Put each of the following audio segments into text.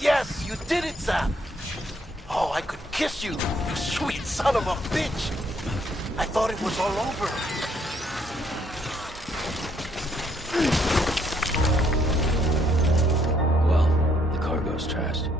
Yes, you did it, Sam! Oh, I could kiss you, you sweet son of a bitch! I thought it was all over. Well, the cargo's trashed.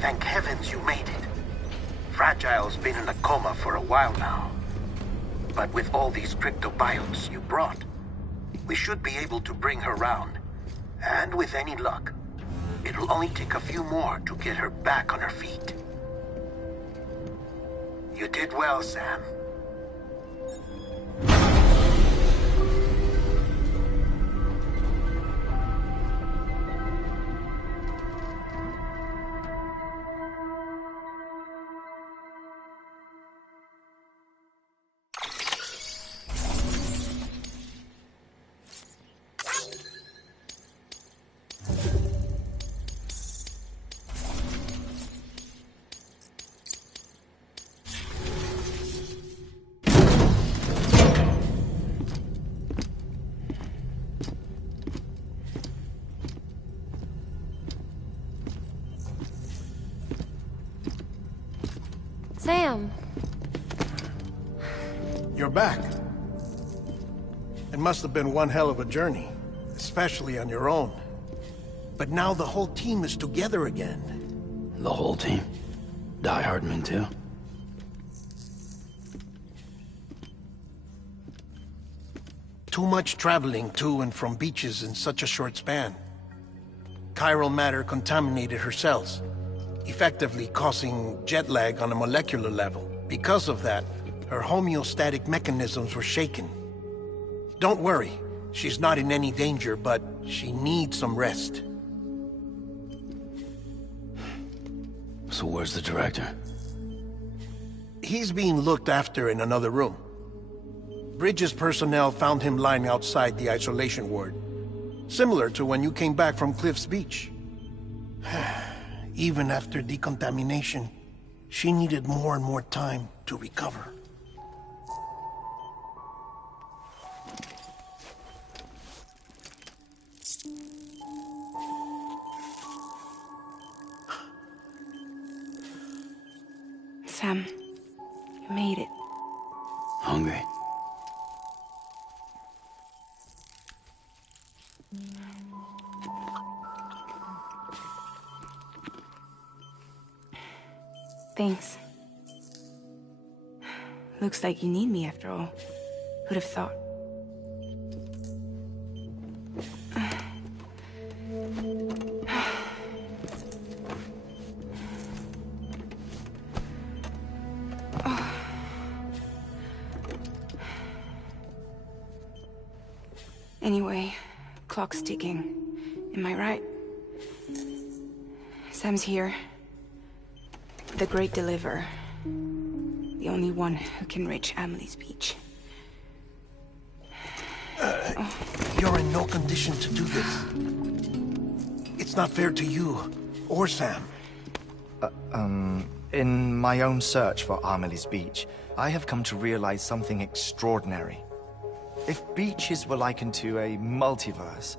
Thank heavens you made it. Fragile's been in a coma for a while now. But with all these cryptobiotes you brought, we should be able to bring her round. And with any luck, it'll only take a few more to get her back on her feet. You did well, Sam. Sam. You're back. It must have been one hell of a journey, especially on your own. But now the whole team is together again. The whole team? Die Hardman too? Too much traveling to and from beaches in such a short span. Chiral matter contaminated her cells, effectively causing jet lag on a molecular level. Because of that, her homeostatic mechanisms were shaken. Don't worry, she's not in any danger, but she needs some rest. So where's the director? He's being looked after in another room. Bridges personnel found him lying outside the isolation ward. Similar to when you came back from Cliff's Beach. Even after decontamination, she needed more and more time to recover. Sam, you made it. Hungry? Thanks. Looks like you need me after all. Who'd have thought? Anyway, clock's ticking. Am I right? Sam's here. The Great Deliverer. The only one who can reach Amelie's beach. You're in no condition to do this. It's not fair to you, or Sam. In my own search for Amelie's beach, I have come to realize something extraordinary. If beaches were likened to a multiverse,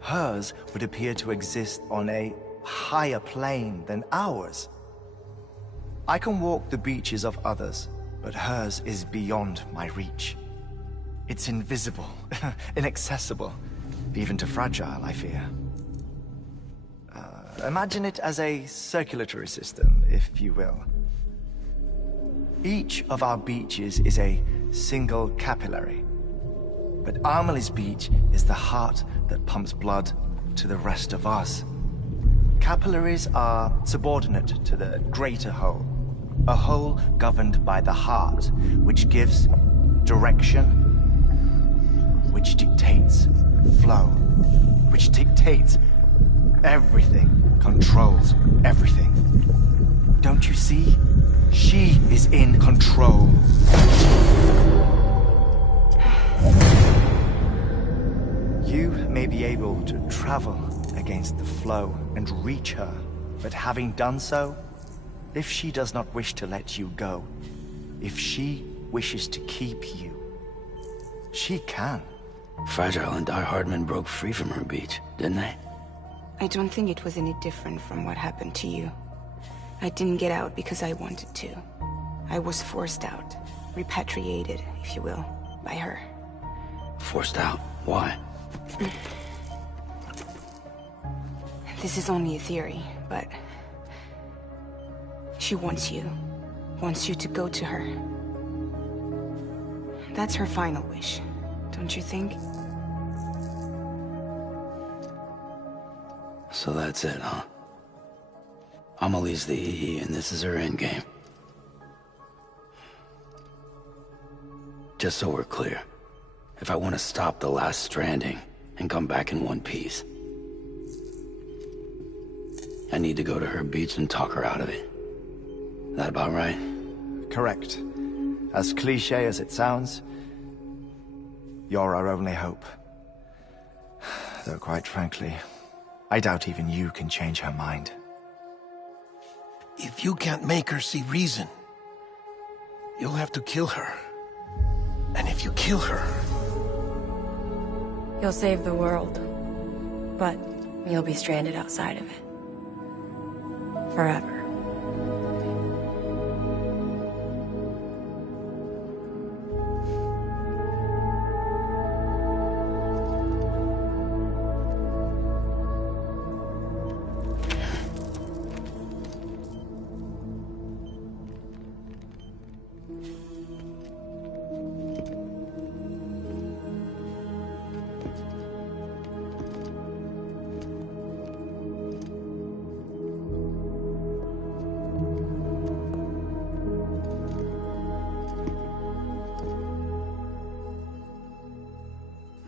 hers would appear to exist on a higher plane than ours. I can walk the beaches of others, but hers is beyond my reach. It's invisible, inaccessible, even to Fragile, I fear. Imagine it as a circulatory system, if you will. Each of our beaches is a single capillary, but Amelie's beach is the heart that pumps blood to the rest of us. Capillaries are subordinate to the greater whole, a whole governed by the heart, which gives direction, which dictates flow, which dictates everything, controls everything. Don't you see? She is in control. You may be able to travel against the flow and reach her, but having done so, if she does not wish to let you go, if she wishes to keep you, she can. Fragile and Die Hardman broke free from her beach, didn't they? I don't think it was any different from what happened to you. I didn't get out because I wanted to. I was forced out. Repatriated, if you will, by her. Forced out? Why? This is only a theory, but... she wants you. Wants you to go to her. That's her final wish, don't you think? So that's it, huh? Amelie's the EE, and this is her endgame. Just so we're clear, if I want to stop the last Stranding and come back in one piece, I need to go to her beach and talk her out of it. That about right? Correct. As cliché as it sounds, you're our only hope. Though quite frankly, I doubt even you can change her mind. If you can't make her see reason, you'll have to kill her. And if you kill her... You'll save the world, but you'll be stranded outside of it. Forever.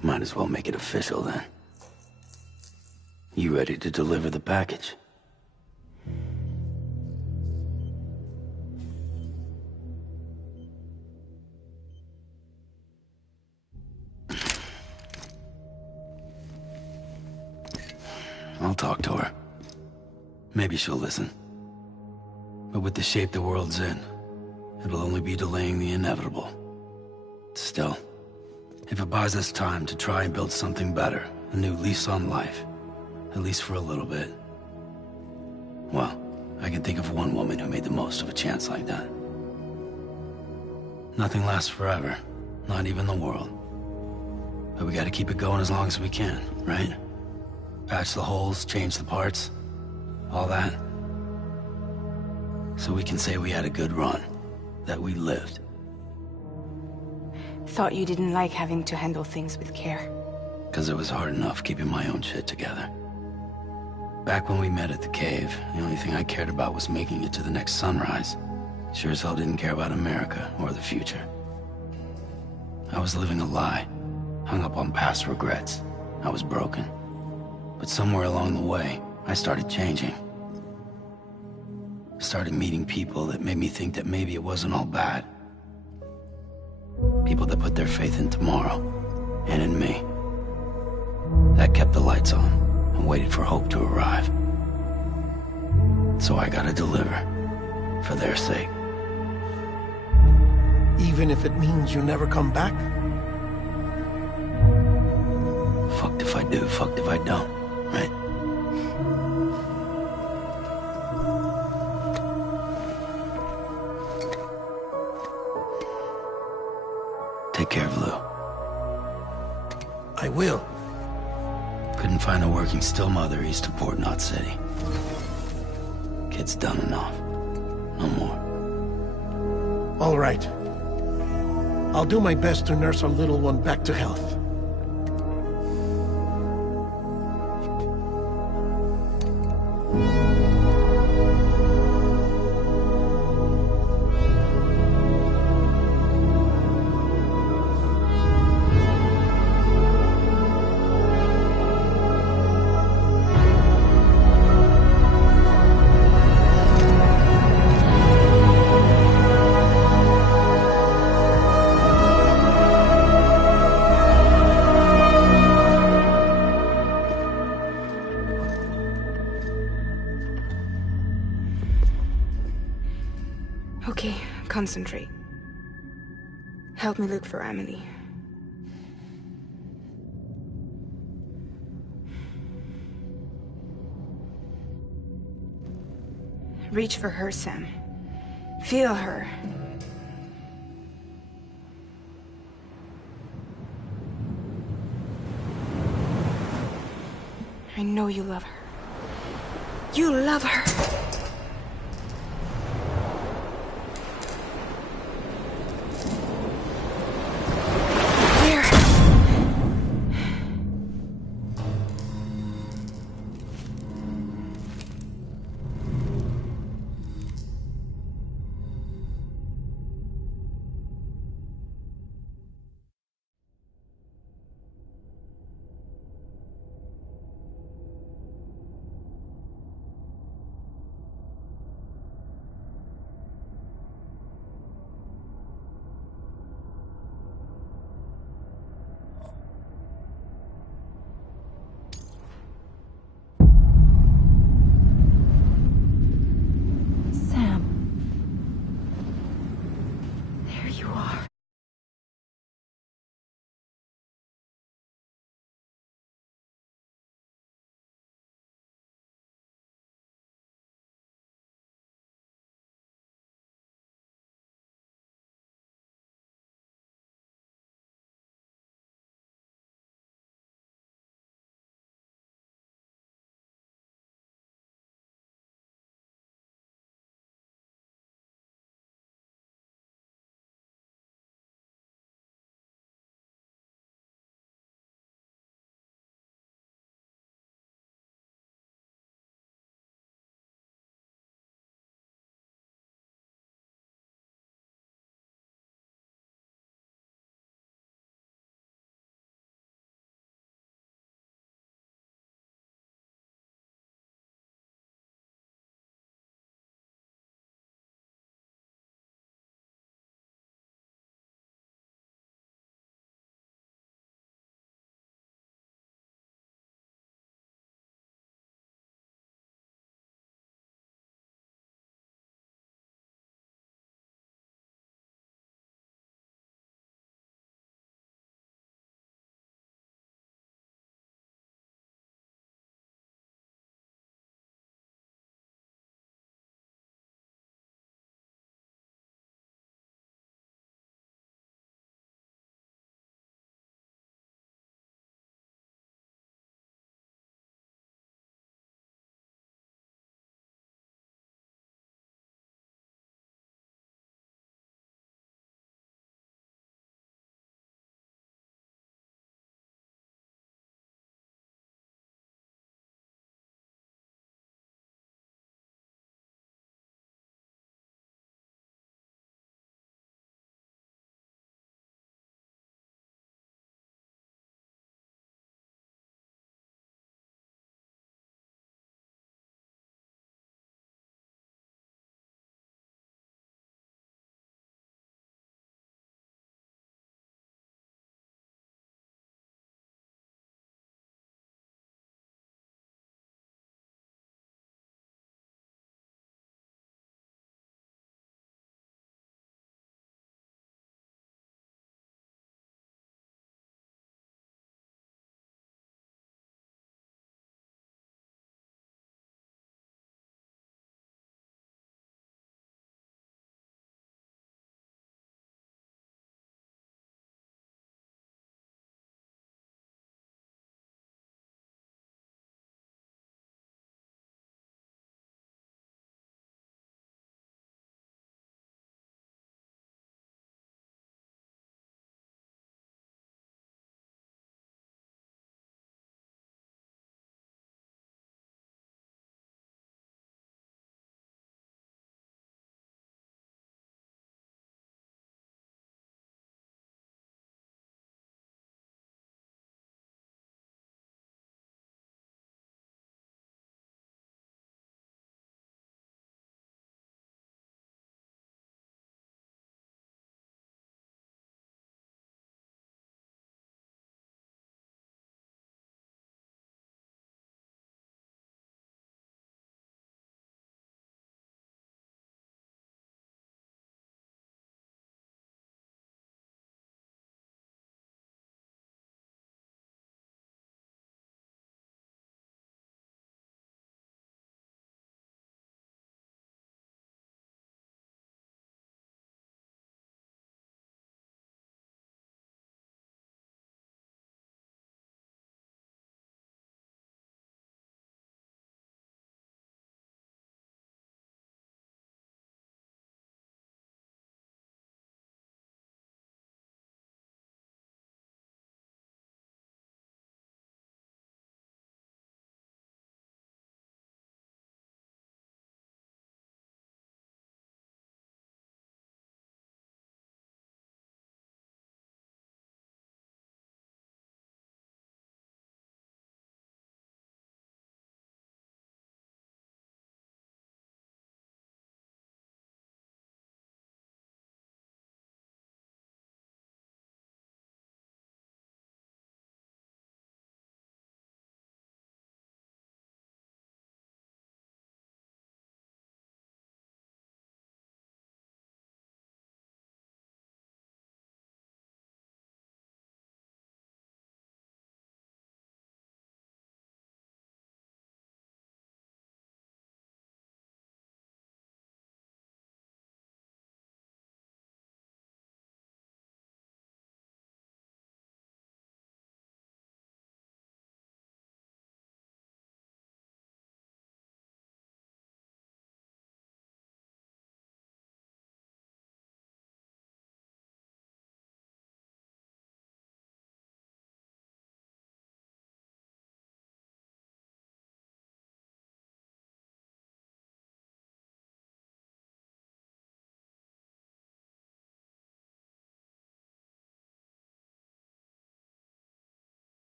Might as well make it official then. You ready to deliver the package? I'll talk to her. Maybe she'll listen. But with the shape the world's in, it'll only be delaying the inevitable. Still, if it buys us time to try and build something better, a new lease on life, at least for a little bit, well, I can think of one woman who made the most of a chance like that. Nothing lasts forever, not even the world. But we gotta keep it going as long as we can, right? Patch the holes, change the parts, all that. So we can say we had a good run, that we lived. Thought you didn't like having to handle things with care. 'Cause it was hard enough keeping my own shit together. Back when we met at the cave, the only thing I cared about was making it to the next sunrise. Sure as hell didn't care about America or the future. I was living a lie, hung up on past regrets. I was broken. But somewhere along the way, I started changing. Started meeting people that made me think that maybe it wasn't all bad. People that put their faith in tomorrow, and in me. That kept the lights on, and waited for hope to arrive. So I gotta deliver, for their sake. Even if it means you never come back? Fucked if I do, fucked if I don't, right? Take care of Lou. I will. Couldn't find a working still mother east of Port Knot City. Kid's done enough. No more. All right. I'll do my best to nurse our little one back to health. Okay, concentrate. Help me look for Emily. Reach for her, Sam. Feel her. I know you love her. You love her!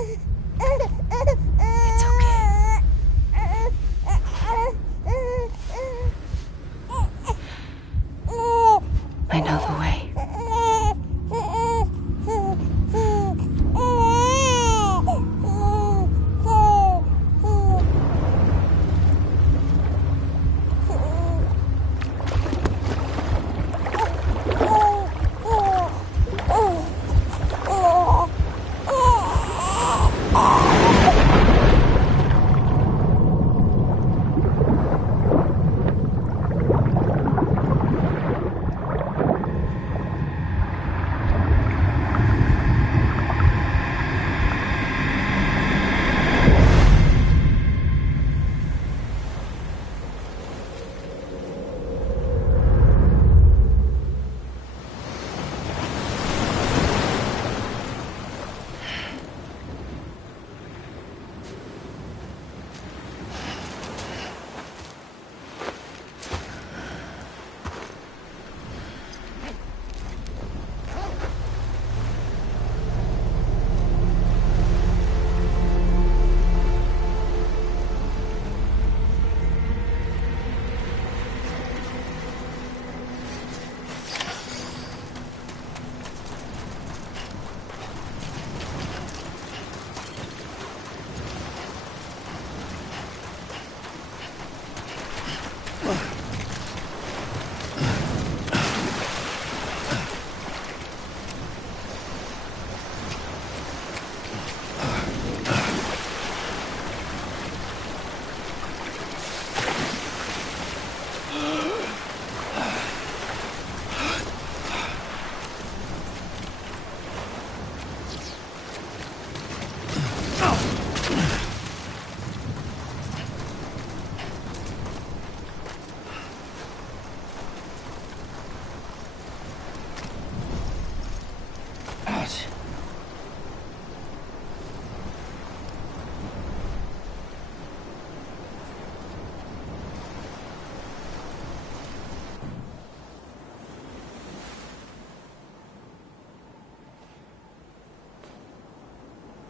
It's okay. I know the way.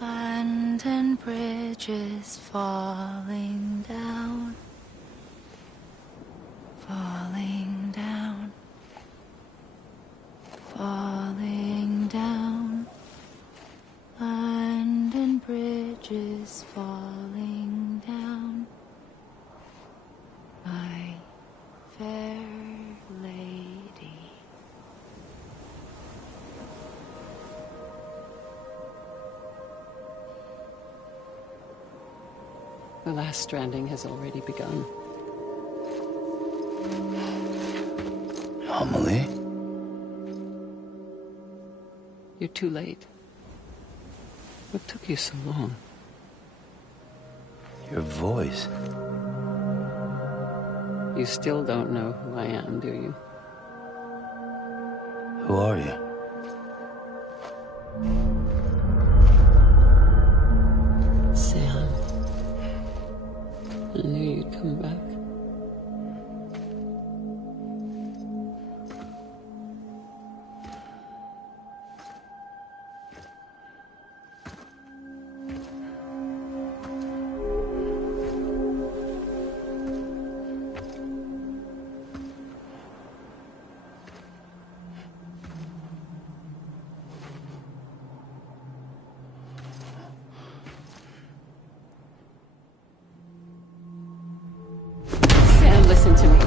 London Bridge is falling down, falling down, falling down. London Bridge is falling down, my fair lady. The last stranding has already begun. Amelie? You're too late. What took you so long? Your voice. You still don't know who I am, do you? Who are you? Sam. I knew you'd come back. Listen to me.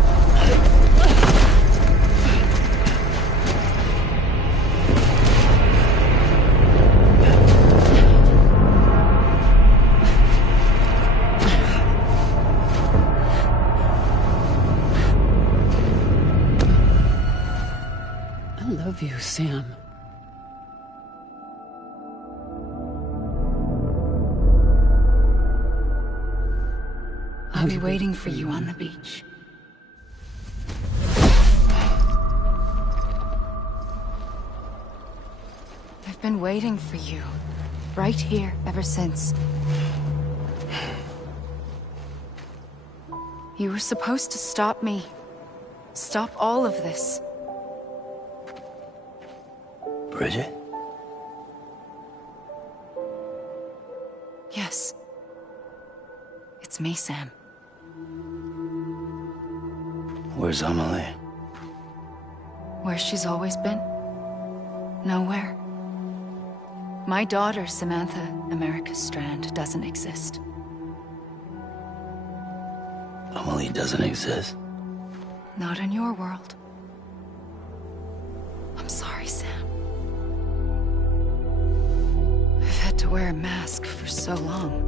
I love you, Sam. I'll be waiting for you on the beach. I've been waiting for you, right here, ever since. You were supposed to stop me. Stop all of this. Bridget? Yes. It's me, Sam. Where's Amelie? Where she's always been. Nowhere. My daughter, Samantha America Strand, doesn't exist. Amelie doesn't exist? Not in your world. I'm sorry, Sam. I've had to wear a mask for so long.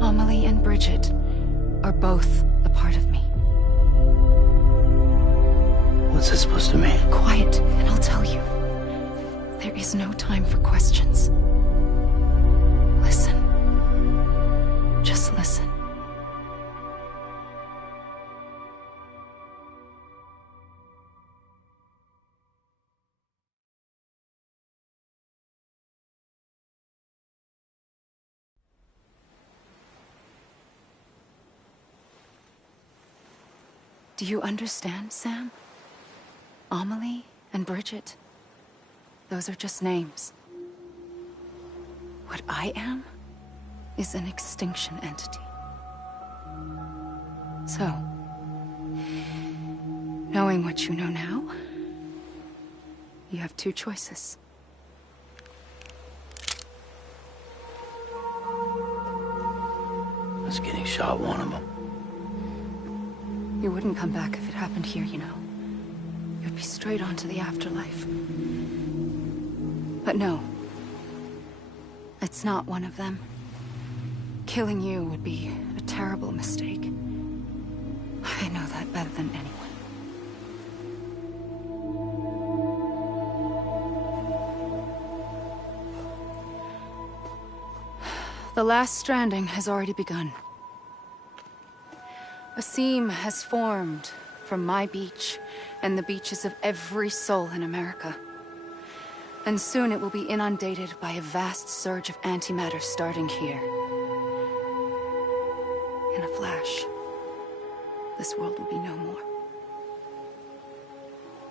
Amelie and Bridget are both a part of me. What's this supposed to mean? Quiet, and I'll tell you. There is no time for questions. Listen. Just listen. Do you understand, Sam? Amelie and Bridget, those are just names. What I am is an extinction entity. So, knowing what you know now, you have two choices. Was getting shot one of them. You wouldn't come back if it happened here, you know. You'd be straight on to the afterlife. But no. It's not one of them. Killing you would be a terrible mistake. I know that better than anyone. The last stranding has already begun. A seam has formed from my beach and the beaches of every soul in America. And soon it will be inundated by a vast surge of antimatter starting here. In a flash, this world will be no more.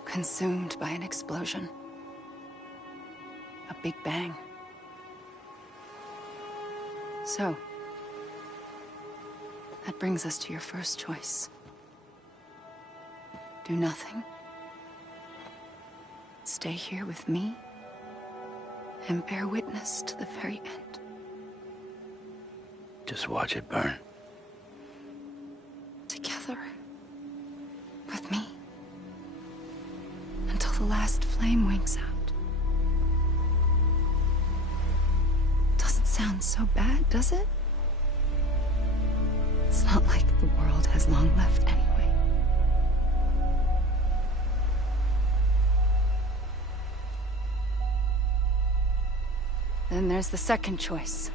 Consumed by an explosion. A big bang. So, that brings us to your first choice. Do nothing. Stay here with me. And bear witness to the very end. Just watch it burn. Together. With me. Until the last flame winks out. Doesn't sound so bad, does it? It's not like the world has long left anyway. Then there's the second choice.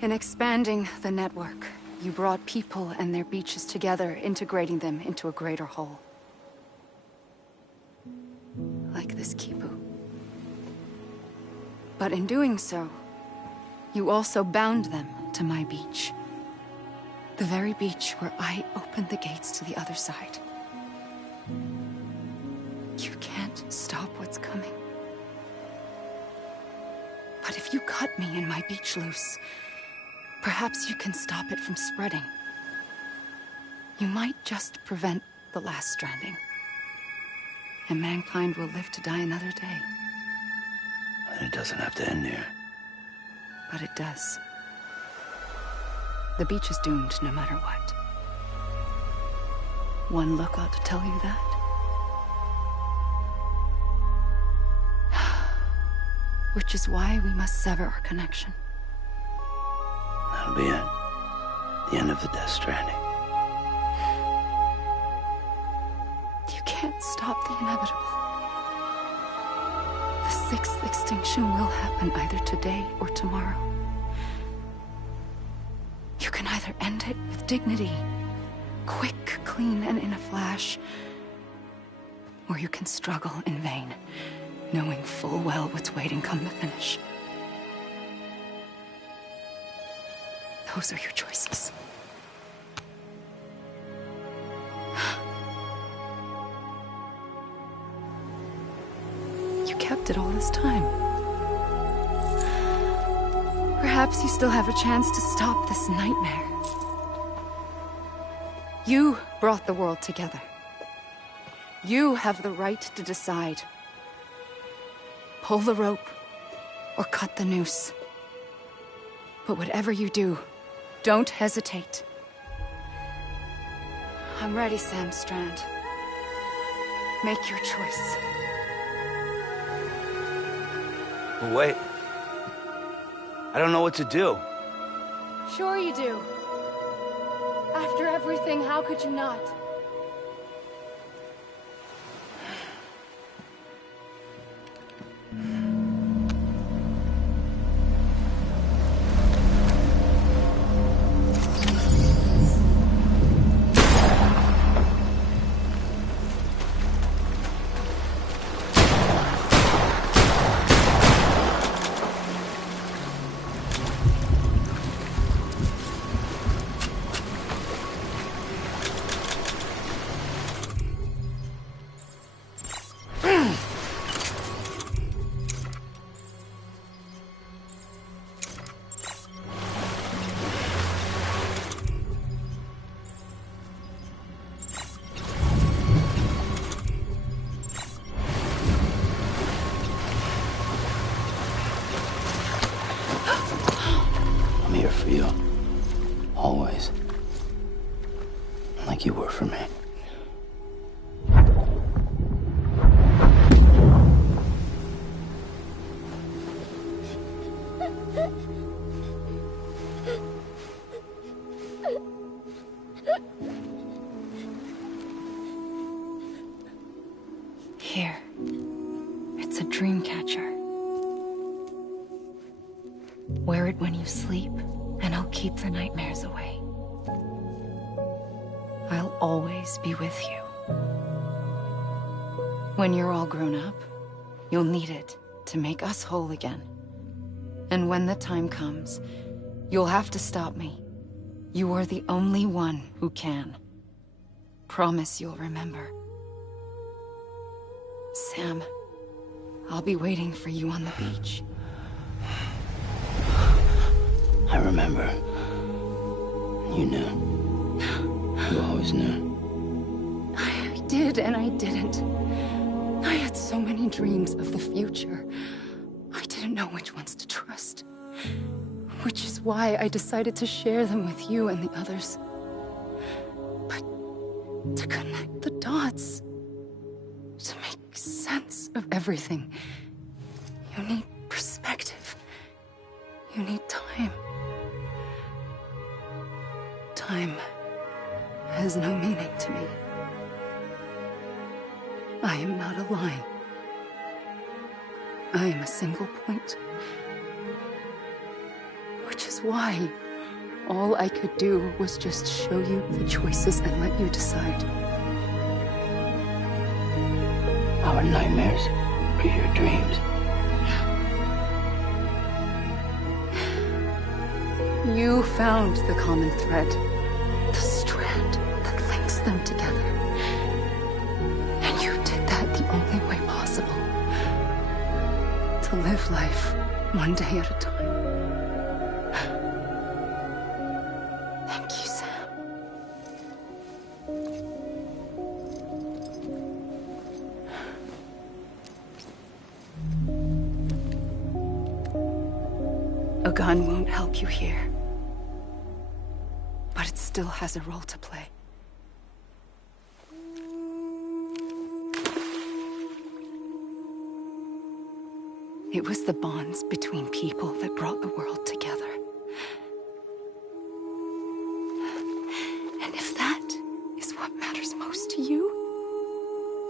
In expanding the network, you brought people and their beaches together, integrating them into a greater whole. Like this Kipu. But in doing so, you also bound them to my beach. The very beach where I opened the gates to the other side. You can't stop what's coming. But if you cut me and my beach loose, perhaps you can stop it from spreading. You might just prevent the last stranding. And mankind will live to die another day. And it doesn't have to end here. But it does. The beach is doomed no matter what. One look ought to tell you that. Which is why we must sever our connection. That'll be it. The end of the Death Stranding. You can't stop the inevitable. The sixth extinction will happen either today or tomorrow. You can either end it with dignity, quick, clean, and in a flash, or you can struggle in vain, knowing full well what's waiting come the finish. Those are your choices. You kept it all this time. Perhaps you still have a chance to stop this nightmare. You brought the world together. You have the right to decide. Pull the rope, or cut the noose. But whatever you do, don't hesitate. I'm ready, Sam Strand. Make your choice. But wait. I don't know what to do. Sure you do. After everything, how could you not? I'm here for you. Always. Like you were for me. Here. It's a dream catcher. Wear it when you sleep, and I'll keep the nightmares away. I'll always be with you. When you're all grown up, you'll need it to make us whole again. And when the time comes, you'll have to stop me. You are the only one who can. Promise you'll remember. Sam, I'll be waiting for you on the beach. I remember. You knew. You always knew. I did and I didn't. I had so many dreams of the future. I didn't know which ones to trust. Which is why I decided to share them with you and the others. But to connect the dots, to make sense of everything, you need perspective. You need time. Time has no meaning to me. I am not a line. I am a single point. Which is why all I could do was just show you the choices and let you decide. Our nightmares are your dreams. You found the common thread, the strand that links them together. And you did that the only way possible. To live life one day at a time. Thank you, Sam. A gun won't help you here. But it still has a role to play. It was the bonds between people that brought the world together. And if that is what matters most to you,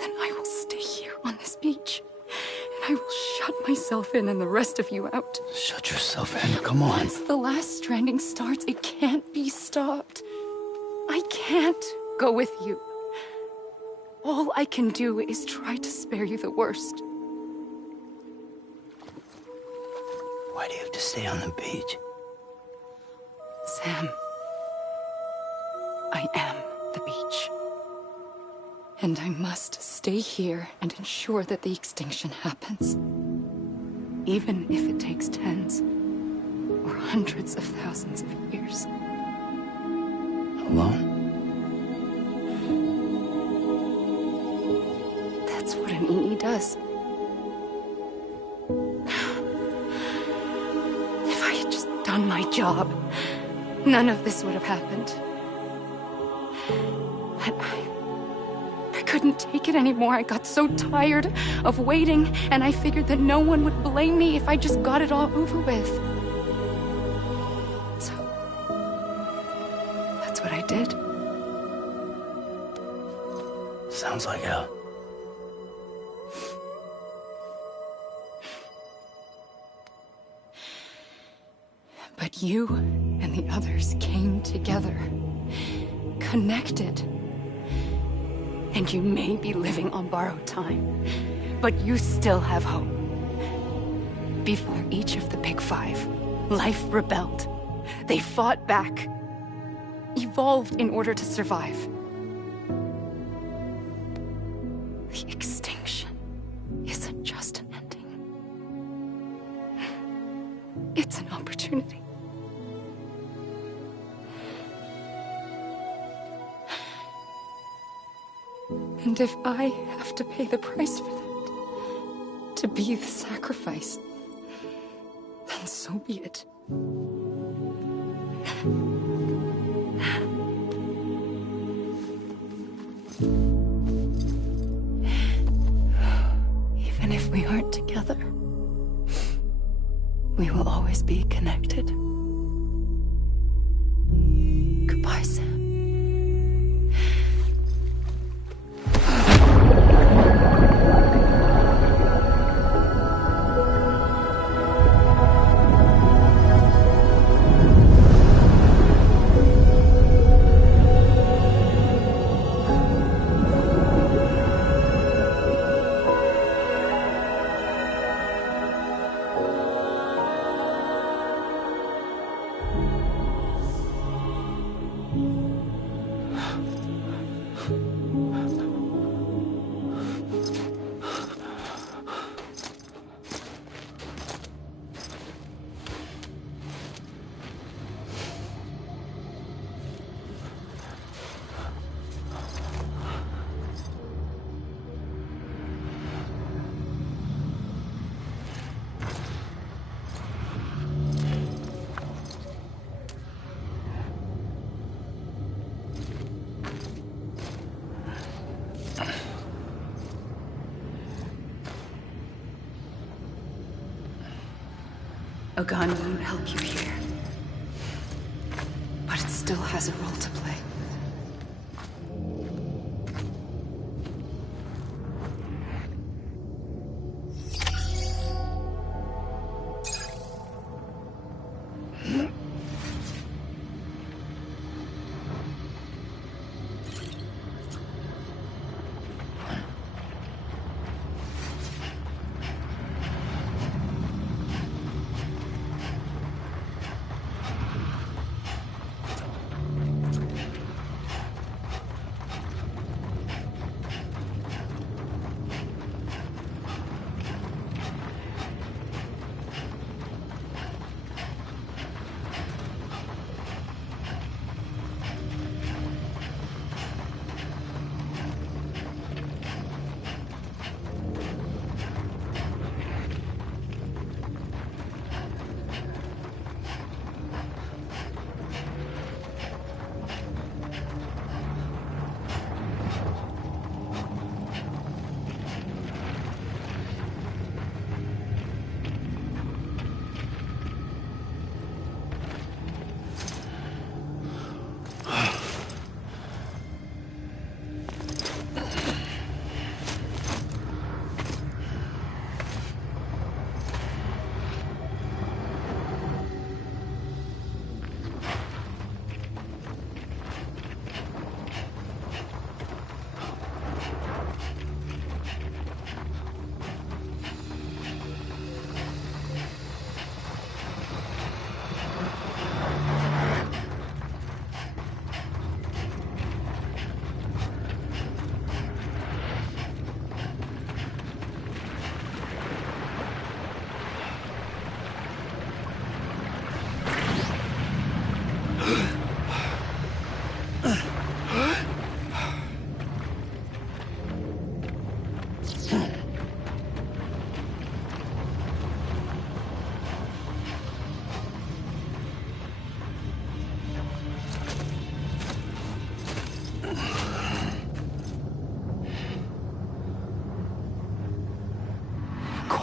then I will stay here on this beach. And I will shut myself in and the rest of you out. Shut yourself in, come on. Once the last stranding starts, it can't be stopped. I can't go with you. All I can do is try to spare you the worst. Why do you have to stay on the beach? Sam, I am the beach. And I must stay here and ensure that the extinction happens. Even if it takes tens or hundreds of thousands of years. Alone? That's what an EE does. If I had just done my job, none of this would have happened. But I couldn't take it anymore. I got so tired of waiting, and I figured that no one would blame me if I just got it all over with. So, that's what I did. Sounds like hell. But you and the others came together, connected. And you may be living on borrowed time, but you still have hope. Before each of the Big Five, life rebelled. They fought back, evolved in order to survive. The extinction isn't just an ending. It's an opportunity. And if I have to pay the price for that, to be the sacrifice, then so be it. Even if we aren't together, we will always be connected. Goodbye, Sam. A gun won't help you here, but it still has a role to play.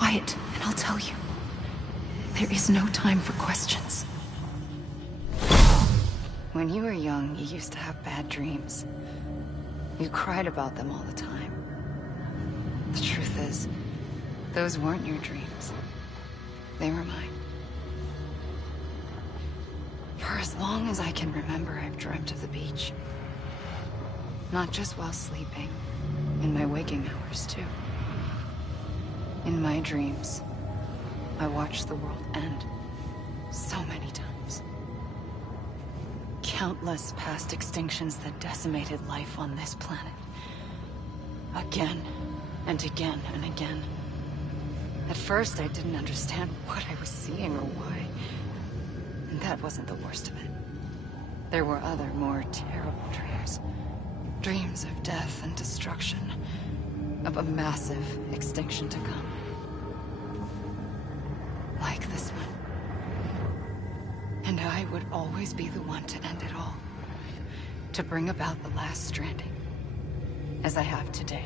quiet, and I'll tell you. There is no time for questions. When you were young, you used to have bad dreams. You cried about them all the time. The truth is, those weren't your dreams. They were mine. For as long as I can remember, I've dreamt of the beach. Not just while sleeping, in my waking hours too. In my dreams, I watched the world end so many times. Countless past extinctions that decimated life on this planet. Again, and again, and again. At first, I didn't understand what I was seeing or why. And that wasn't the worst of it. There were other, more terrible dreams. Dreams of death and destruction. Of a massive extinction to come. Like this one. And I would always be the one to end it all. To bring about the last stranding. As I have today.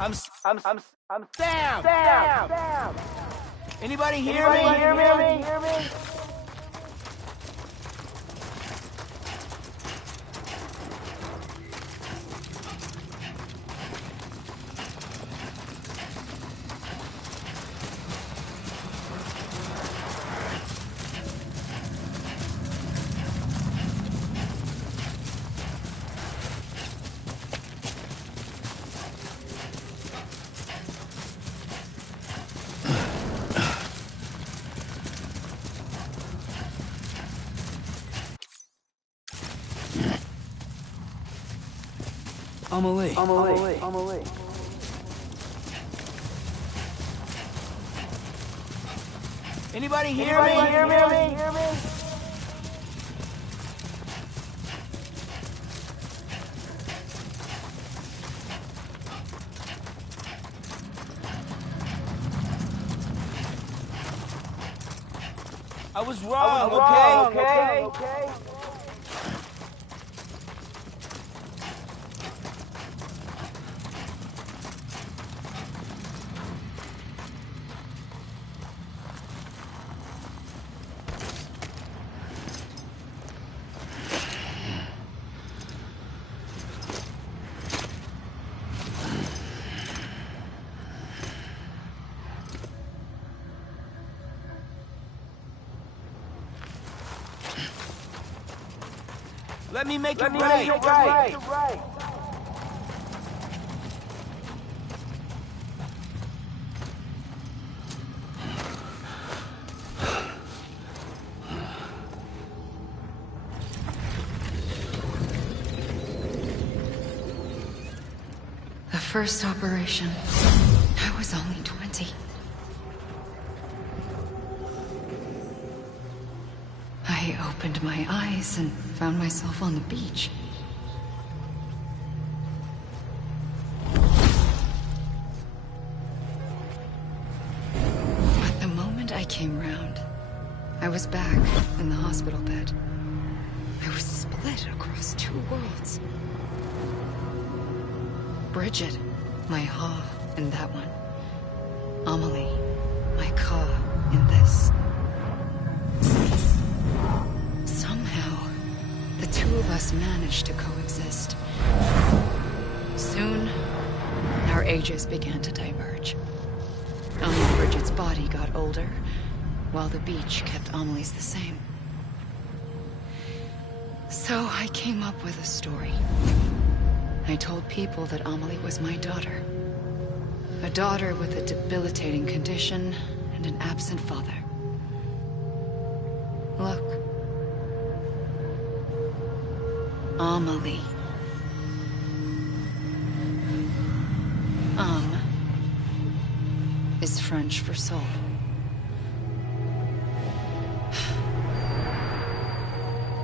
I'm Sam! Anybody hear me? Amelie. Anybody hear me? I was wrong, okay? Let me make it right. The first operation, I was only 20. I opened my eyes and found myself on the beach. But the moment I came round, I was back in the hospital bed. I was split across two worlds. Bridget, my Ha in that one. Amelie, my Ka in this. Somehow, the two of us managed to coexist. Soon, our ages began to diverge. Bridget's body got older, while the beach kept Amelie's the same. So I came up with a story. I told people that Amelie was my daughter. A daughter with a debilitating condition and an absent father. Look. Amelie. Is French for soul.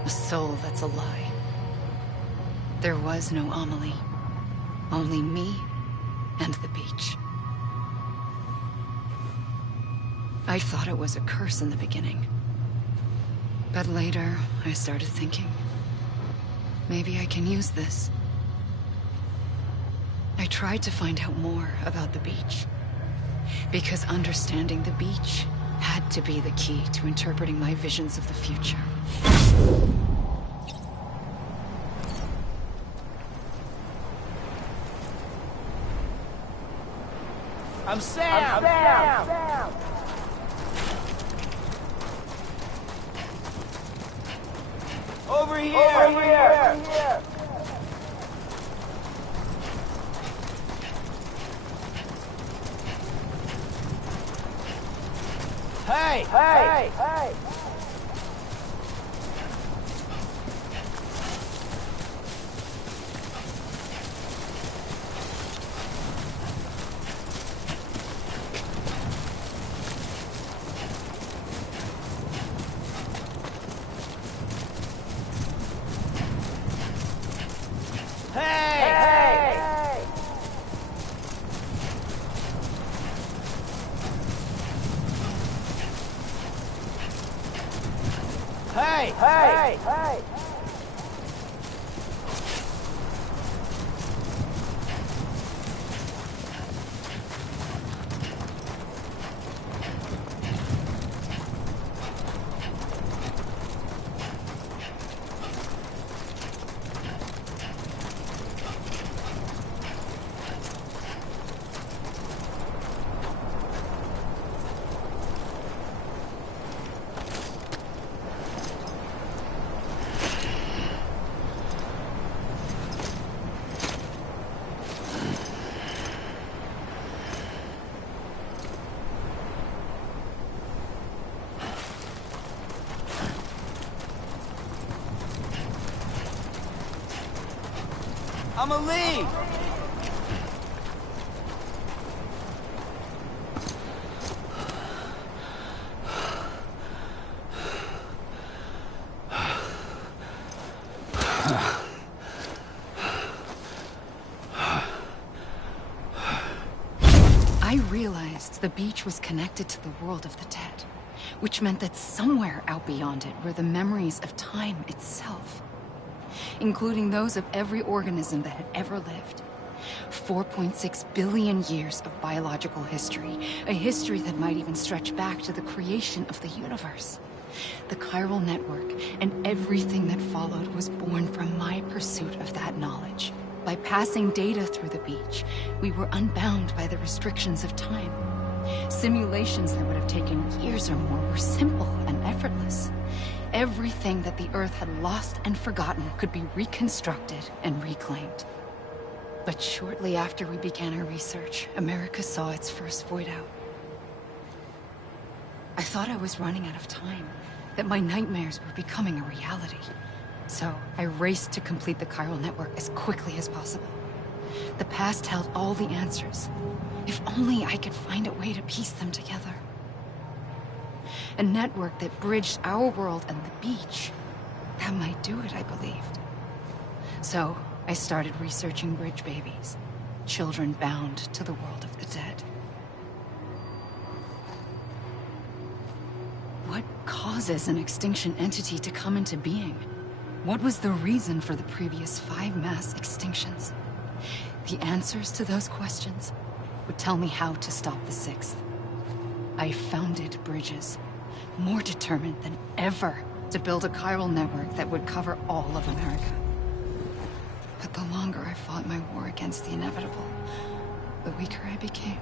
A soul that's a lie. There was no Amelie. Only me and the beach. I I thought it was a curse in the beginning. But later, I started thinking, maybe I can use this. I tried to find out more about the beach. Because understanding the beach had to be the key to interpreting my visions of the future. I'm Sam! Over here! Hey! Hey! I'm a lead! I realized the beach was connected to the world of the dead, which meant that somewhere out beyond it were the memories of time itself, including those of every organism that had ever lived. 4.6 billion years of biological history, a history that might even stretch back to the creation of the universe. The chiral network and everything that followed was born from my pursuit of that knowledge. By passing data through the beach, we were unbound by the restrictions of time. Simulations that would have taken years or more were simple and effortless. Everything that the Earth had lost and forgotten could be reconstructed and reclaimed. But shortly after we began our research, America saw its first void out. I thought I was running out of time, that my nightmares were becoming a reality. So I raced to complete the chiral network as quickly as possible. The past held all the answers. If only I could find a way to piece them together. A network that bridged our world and the beach. That might do it, I believed. So I started researching bridge babies, children bound to the world of the dead. What causes an extinction entity to come into being? What was the reason for the previous 5 mass extinctions? The answers to those questions would tell me how to stop the 6th. I founded bridges, more determined than ever to build a chiral network that would cover all of America. But the longer I fought my war against the inevitable, the weaker I became.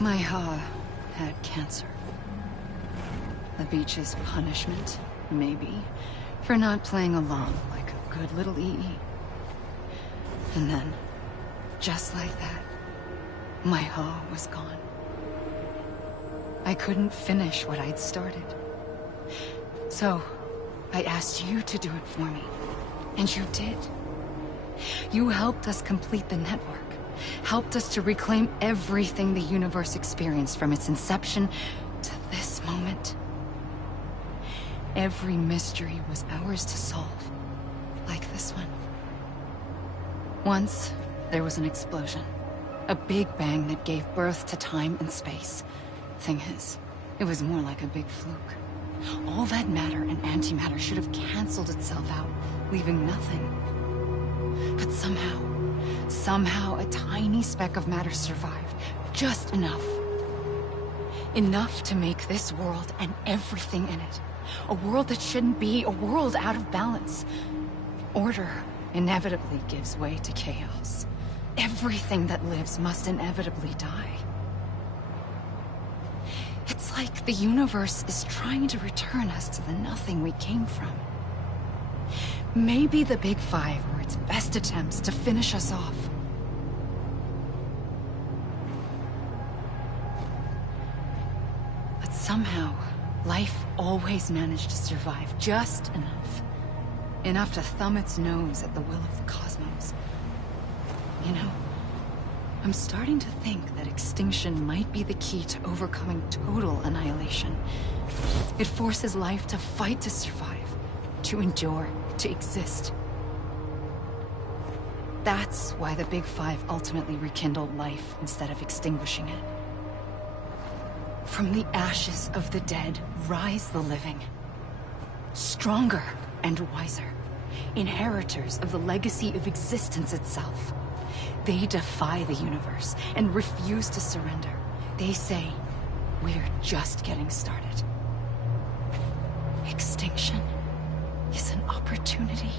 My Ha had cancer. The beach's punishment, maybe, for not playing along like a good little EE. And then, just like that, my Ha was gone. I couldn't finish what I'd started. So, I asked you to do it for me. And you did. You helped us complete the network. Helped us to reclaim everything the universe experienced from its inception to this moment. Every mystery was ours to solve, like this one. Once, there was an explosion. A big bang that gave birth to time and space. Thing is, it was more like a big fluke. All that matter and antimatter should have canceled itself out, leaving nothing. But somehow a tiny speck of matter survived. Just enough. Enough to make this world and everything in it. A world that shouldn't be, a world out of balance. Order inevitably gives way to chaos. Everything that lives must inevitably die. It's like the universe is trying to return us to the nothing we came from. Maybe the Big Five were its best attempts to finish us off. But somehow, life always managed to survive just enough. Enough to thumb its nose at the will of the cosmos. You know, I'm starting to think that extinction might be the key to overcoming total annihilation. It forces life to fight to survive, to endure, to exist. That's why the Big Five ultimately rekindled life instead of extinguishing it. From the ashes of the dead rise the living. Stronger and wiser. Inheritors of the legacy of existence itself. They defy the universe and refuse to surrender. They say, we're just getting started. Extinction is an opportunity.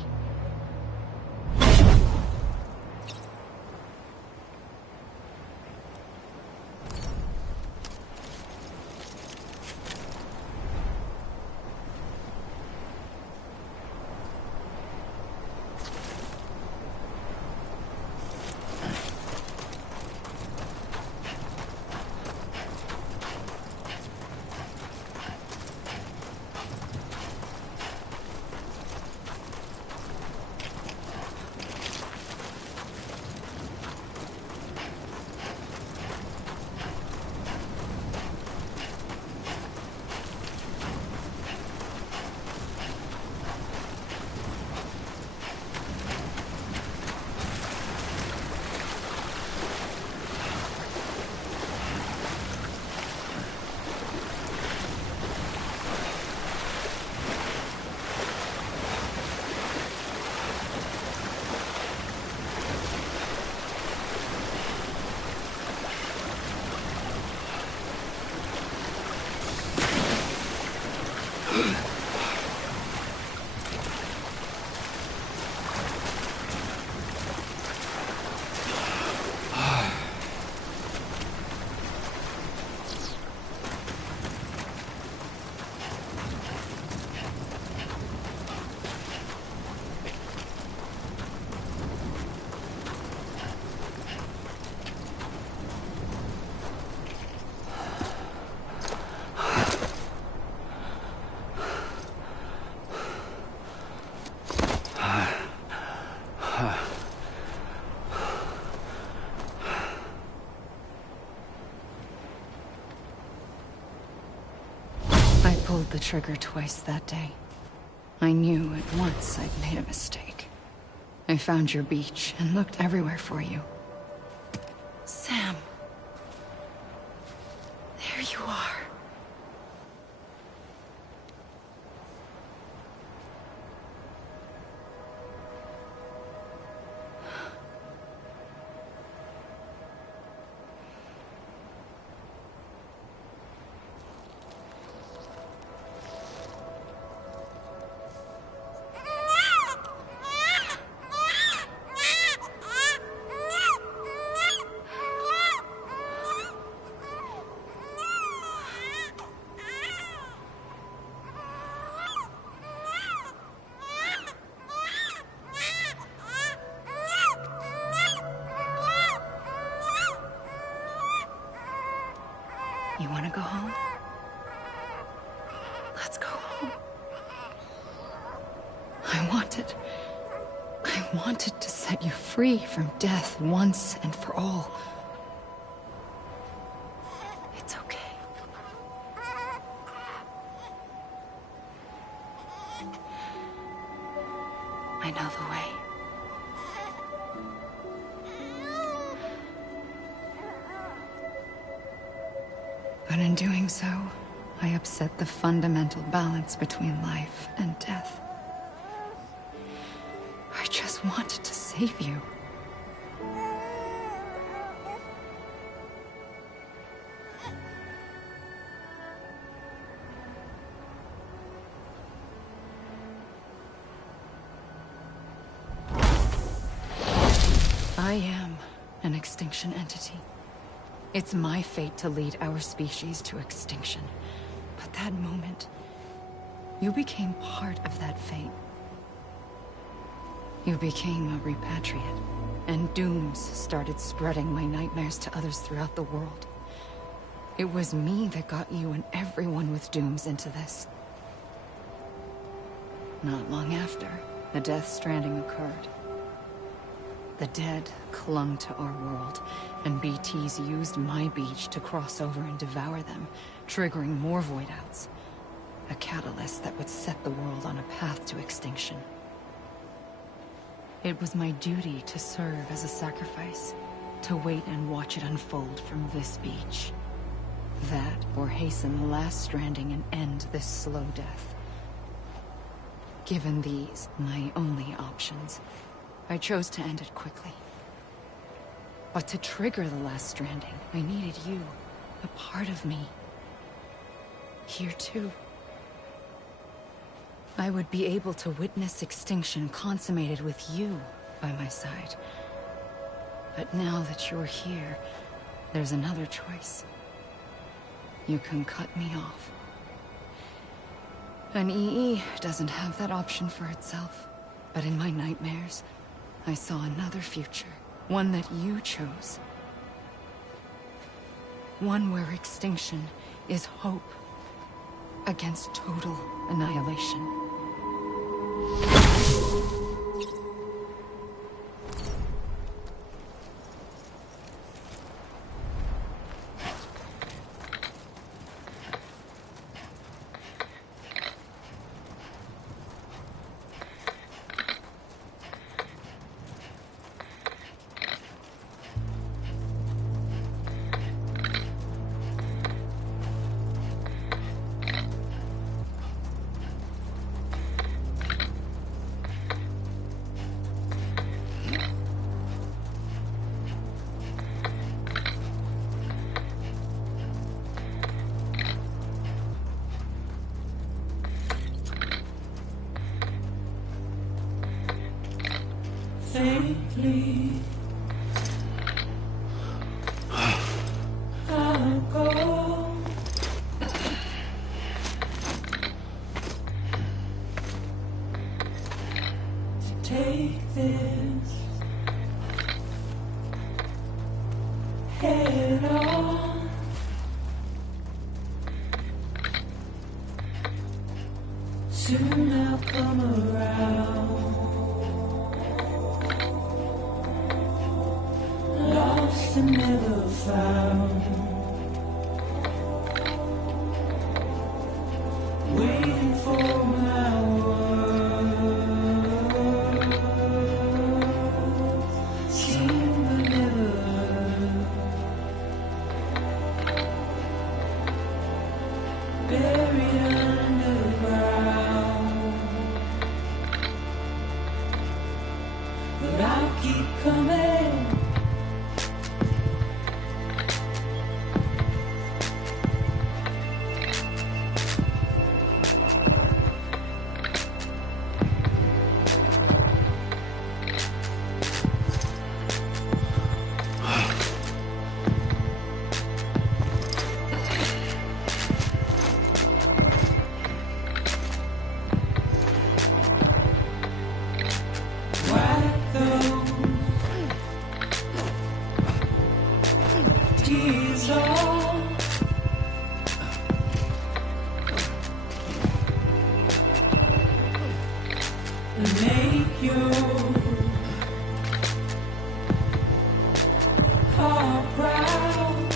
I pulled the trigger twice that day. I knew at once I'd made a mistake. I found your beach and looked everywhere for you. Sam. There you are. You want to go home? Let's go home. I wanted to set you free from death once and for all. It's okay. I know the way. But in doing doing so, I upset the fundamental balance between life and death. I just wanted to save you. I am an extinction entity. It's my fate to lead our species to extinction. But that moment, you became part of that fate. You became a repatriate, and dooms started spreading my nightmares to others throughout the world. It was me that got you and everyone with dooms into this. Not long after, the Death Stranding occurred. The dead clung to our world, and BTs used my beach to cross over and devour them, triggering more void outs. A catalyst that would set the world on a path to extinction. It was my duty to serve as a sacrifice, to wait and watch it unfold from this beach. That, or hasten the last stranding and end this slow death. Given these, my only options, I chose to end it quickly. But to trigger the last stranding, I needed you, a part of me. Here too. I would be able to witness extinction consummated with you by my side. But now that you're here, there's another choice. You can cut me off. An EE doesn't have that option for itself. But in my nightmares, I saw another future. One that you chose. One where extinction is hope against total annihilation. Faintly, I'll go. To take this head on. Soon I'll come around. Lost and never found. Waiting for my words. Seen but never heard. Buried underground. But I'll keep coming. Tears all and make your heart proud.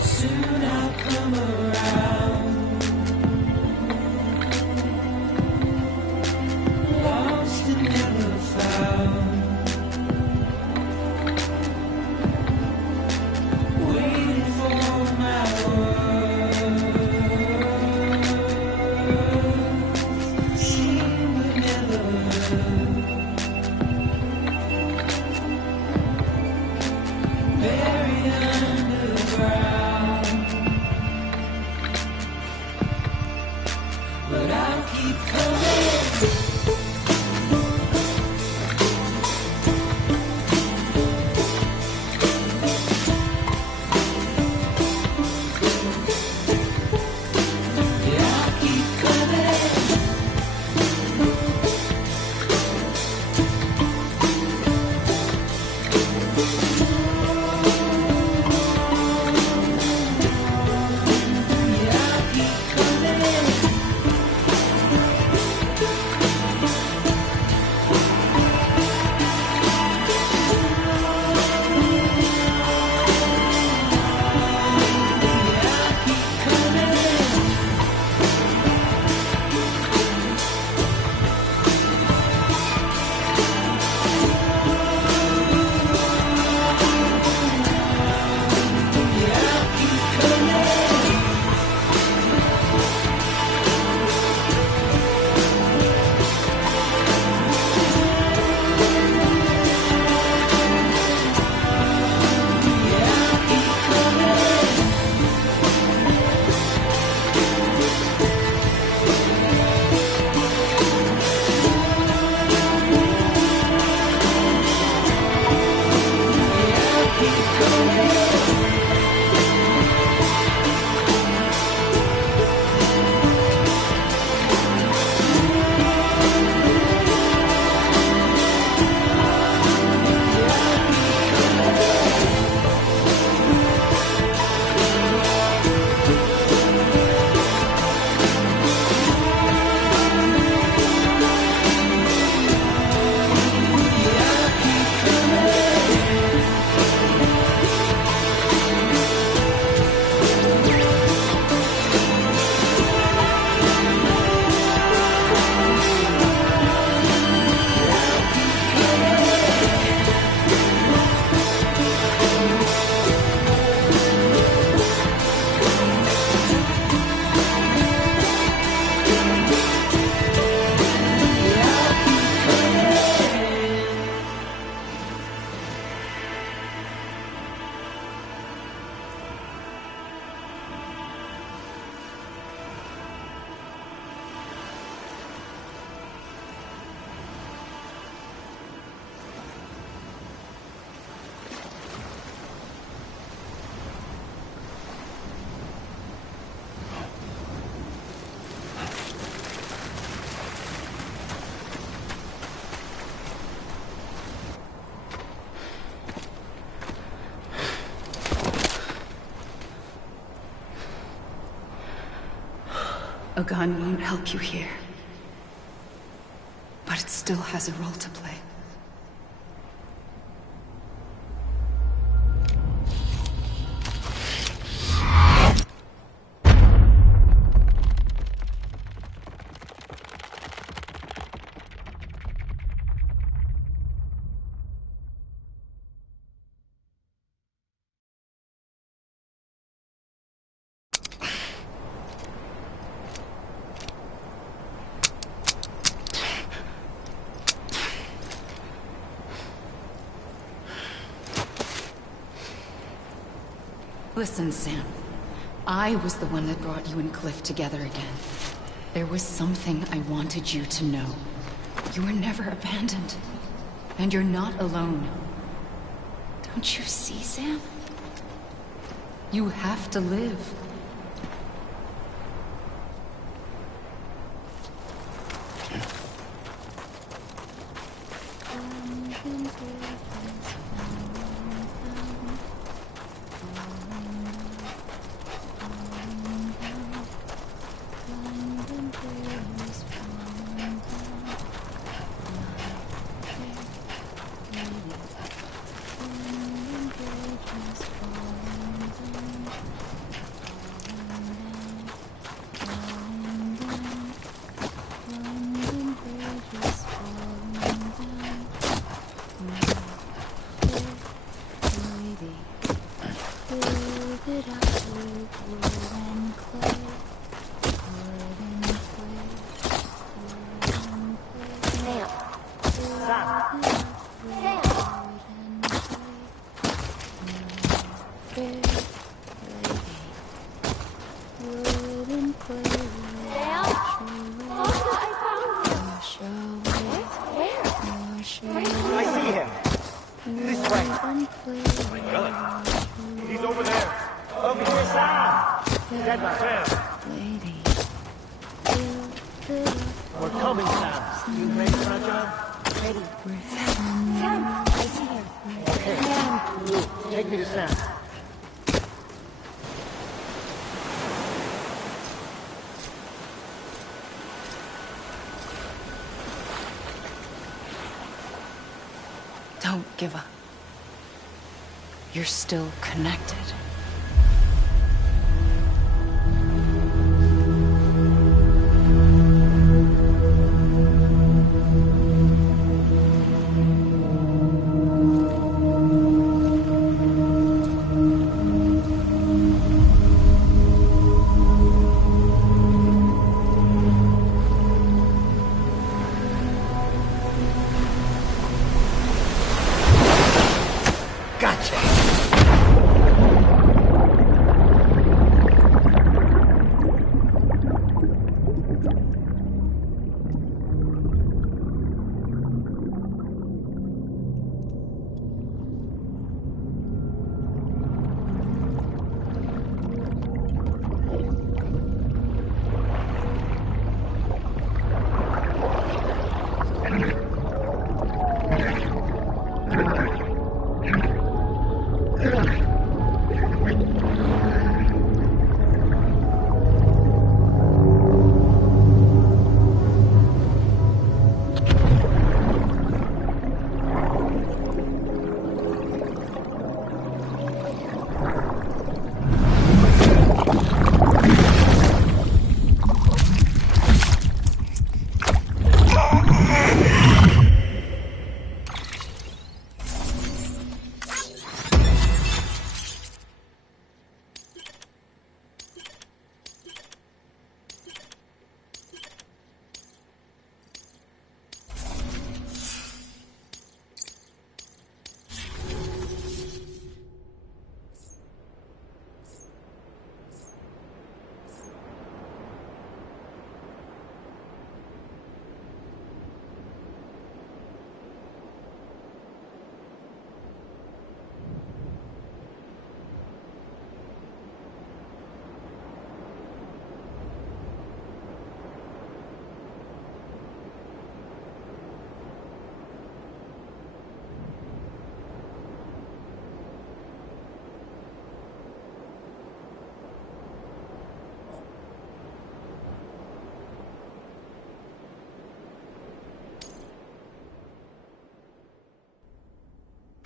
Soon I'll come around. Lost and never found. A gun won't help you here. But it still has a role to play. Listen, Sam. I was the one that brought you and Cliff together again. There was something I wanted you to know. You were never abandoned. And you're not alone. Don't you see, Sam? You have to live. Don't give up. You're still connected.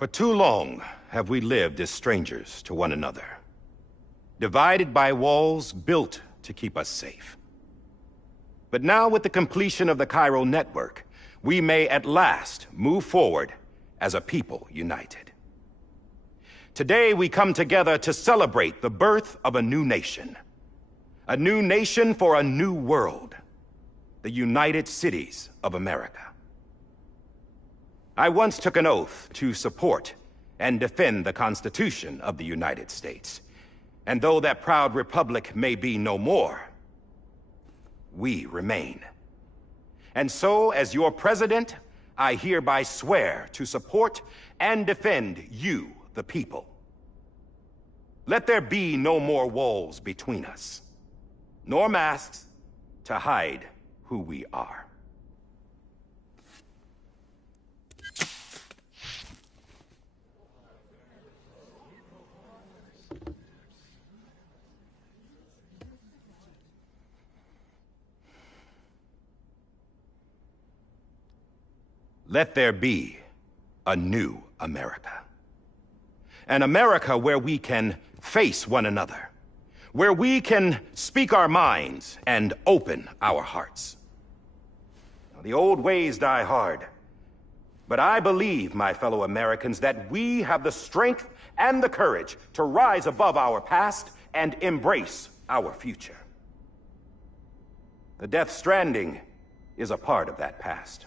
For too long have we lived as strangers to one another, divided by walls built to keep us safe. But now, with the completion of the chiral network, we may at last move forward as a people united. Today we come together to celebrate the birth of a new nation. A new nation for a new world. The United Cities of America. I once took an oath to support and defend the Constitution of the United States. And though that proud republic may be no more, we remain. And so, as your president, I hereby swear to support and defend you, the people. Let there be no more walls between us, nor masks to hide who we are. Let there be a new America. An America where we can face one another, where we can speak our minds and open our hearts. The old ways die hard, but I believe, my fellow Americans, that we have the strength and the courage to rise above our past and embrace our future. The Death Stranding is a part of that past.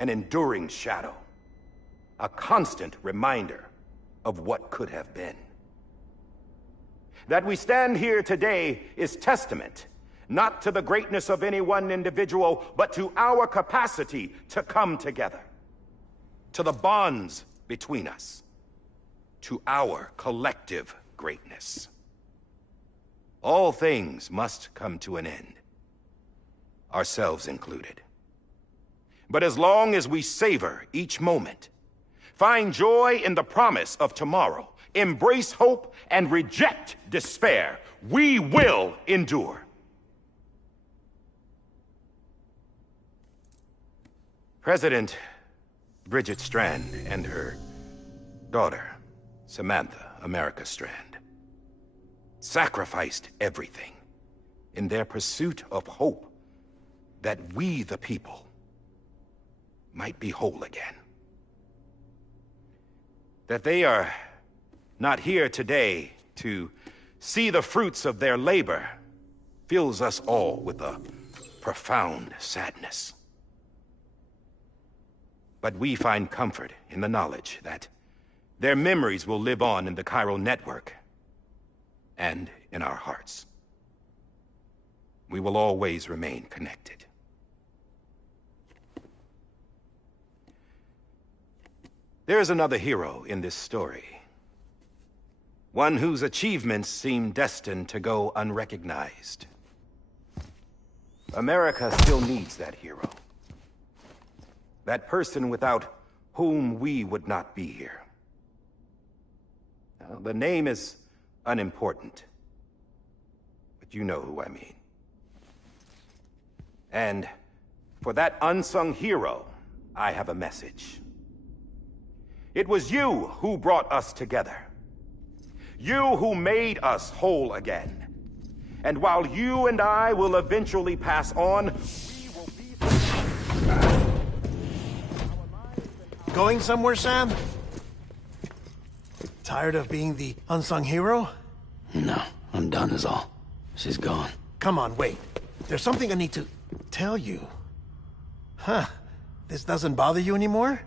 An enduring shadow, a constant reminder of what could have been. That we stand here today is testament, not to the greatness of any one individual, but to our capacity to come together, to the bonds between us, to our collective greatness. All things must come to an end, ourselves included. But as long as we savor each moment, find joy in the promise of tomorrow, embrace hope, and reject despair, we will endure. President Bridget Strand and her daughter, Samantha America Strand, sacrificed everything in their pursuit of hope that we, the people, might be whole again. That they are not here today to see the fruits of their labor fills us all with a profound sadness. But we find comfort in the knowledge that their memories will live on in the chiral network and in our hearts. We will always remain connected. There is another hero in this story. One whose achievements seem destined to go unrecognized. America still needs that hero. That person without whom we would not be here. Now, the name is unimportant, but you know who I mean. And for that unsung hero, I have a message. It was you who brought us together. You who made us whole again. And while you and I will eventually pass on, we will be... Going somewhere, Sam? Tired of being the unsung hero? No, I'm done is all. She's gone. Come on, wait. There's something I need to tell you. Huh. This doesn't bother you anymore?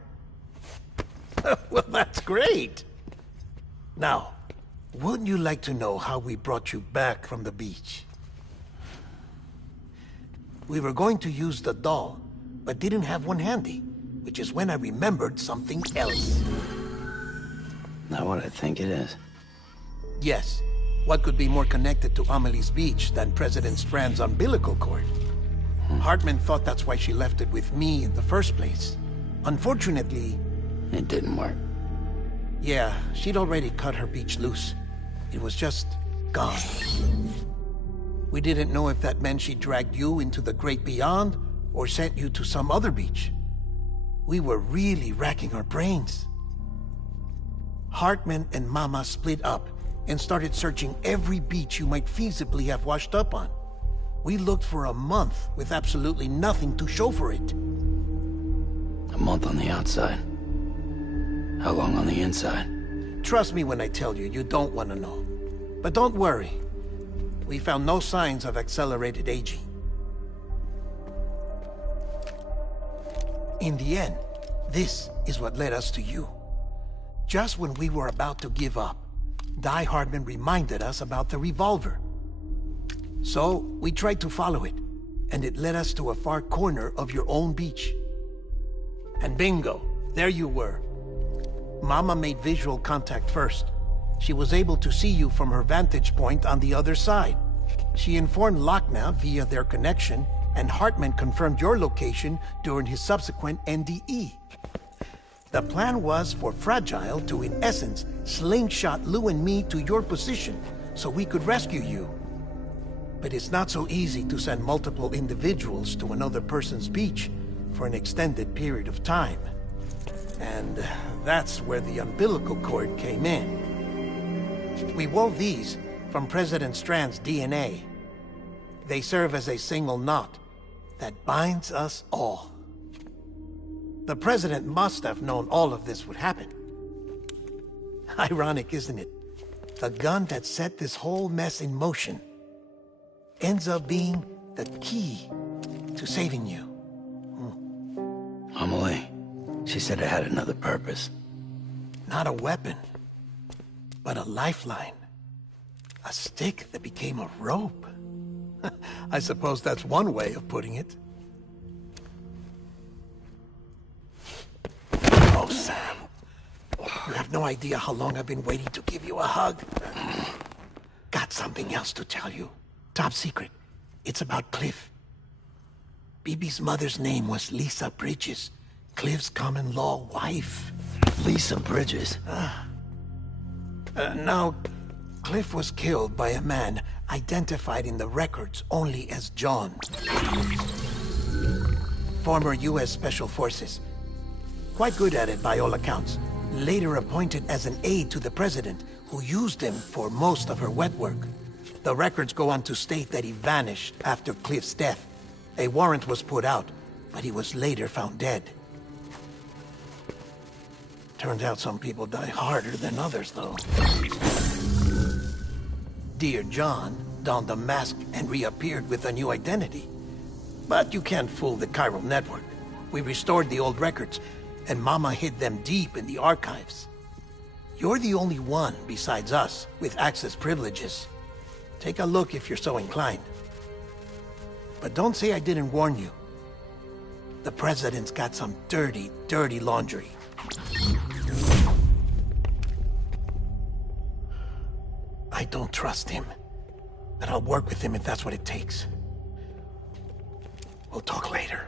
Well, that's great. Now, wouldn't you like to know how we brought you back from the beach? We were going to use the doll, but didn't have one handy, which is when I remembered something else. Not what I think it is. Yes. What could be more connected to Amelie's beach than President Strand's umbilical cord? Hartman thought that's why she left it with me in the first place. Unfortunately... It didn't work. Yeah, she'd already cut her beach loose. It was just gone. We didn't know if that meant she dragged you into the great beyond, or sent you to some other beach. We were really racking our brains. Hartman and Mama split up and started searching every beach you might feasibly have washed up on. We looked for a month with absolutely nothing to show for it. A month on the outside. How long on the inside? Trust me when I tell you, you don't want to know. But don't worry. We found no signs of accelerated aging. In the end, this is what led us to you. Just when we were about to give up, Die Hardman reminded us about the revolver. So, we tried to follow it, and it led us to a far corner of your own beach. And bingo, there you were. Mama made visual contact first. She was able to see you from her vantage point on the other side. She informed Lochner via their connection, and Hartman confirmed your location during his subsequent NDE. The plan was for Fragile to, in essence, slingshot Lou and me to your position so we could rescue you. But it's not so easy to send multiple individuals to another person's beach for an extended period of time. And that's where the umbilical cord came in. We wove these from President Strand's DNA. They serve as a single knot that binds us all. The President must have known all of this would happen. Ironic, isn't it? The gun that set this whole mess in motion ends up being the key to saving you. Amelie, she said it had another purpose. Not a weapon, but a lifeline. A stick that became a rope. I suppose that's one way of putting it. Oh, Sam. You have no idea how long I've been waiting to give you a hug. Got something else to tell you. Top secret. It's about Cliff. Bibi's mother's name was Lisa Bridges, Cliff's common-law wife. Lisa Bridges? Now, Cliff was killed by a man identified in the records only as John. Former U.S. Special Forces. Quite good at it by all accounts. Later appointed as an aide to the President, who used him for most of her wet work. The records go on to state that he vanished after Cliff's death. A warrant was put out, but he was later found dead. Turns out some people die harder than others, though. Dear John donned a mask and reappeared with a new identity. But you can't fool the chiral network. We restored the old records, and Mama hid them deep in the archives. You're the only one, besides us, with access privileges. Take a look if you're so inclined. But don't say I didn't warn you. The President's got some dirty, dirty laundry. I don't trust him, but I'll work with him if that's what it takes. We'll talk later.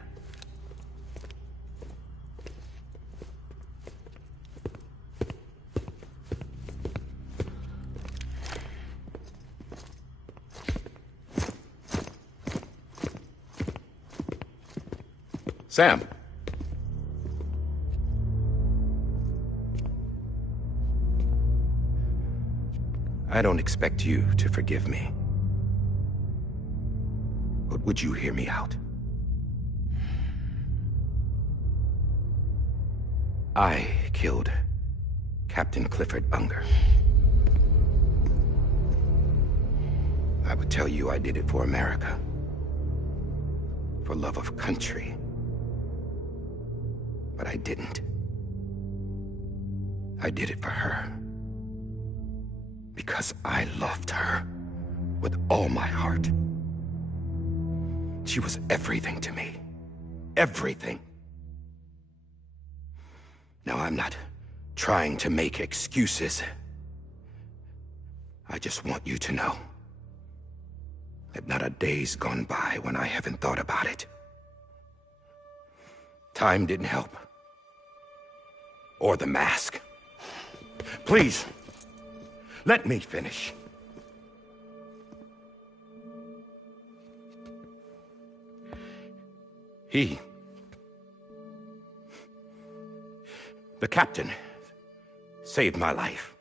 Sam. I don't expect you to forgive me. But would you hear me out? I killed Captain Clifford Unger. I would tell you I did it for America. For love of country. But I didn't. I did it for her. Because I loved her with all my heart. She was everything to me. Everything. Now, I'm not trying to make excuses. I just want you to know that not a day's gone by when I haven't thought about it. Time didn't help. Or the mask. Please, let me finish. The captain saved my life.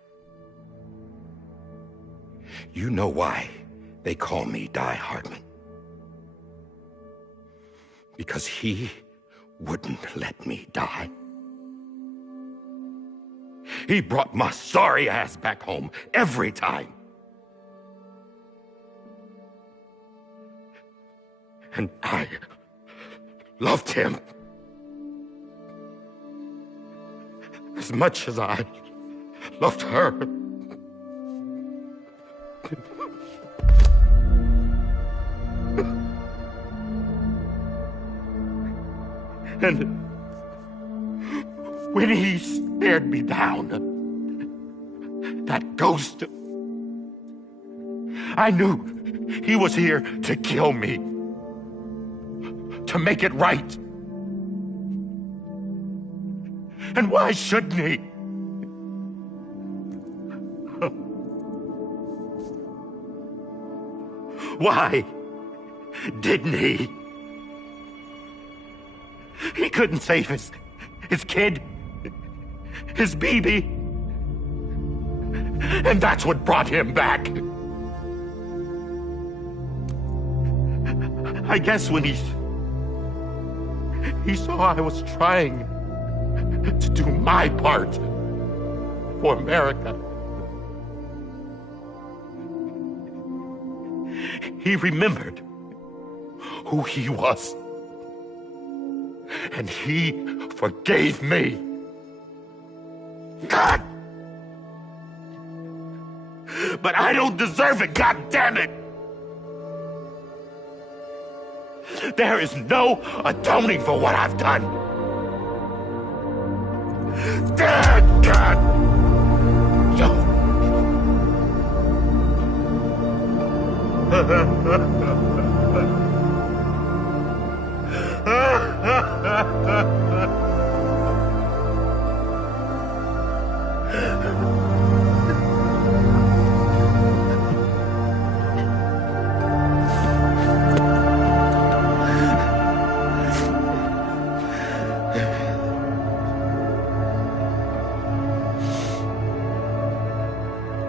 You know why they call me Die Hardman. Because he wouldn't let me die. He brought my sorry ass back home every time. And I loved him as much as I loved her. And when he stared me down, that ghost, I knew he was here to kill me, to make it right. And why shouldn't he? Why didn't he? He couldn't save his kid, his baby. And that's what brought him back. I guess when he saw I was trying to do my part for America, he remembered who he was. And he forgave me. God! But I don't deserve it, God damn it! There is no atoning for what I've done. God!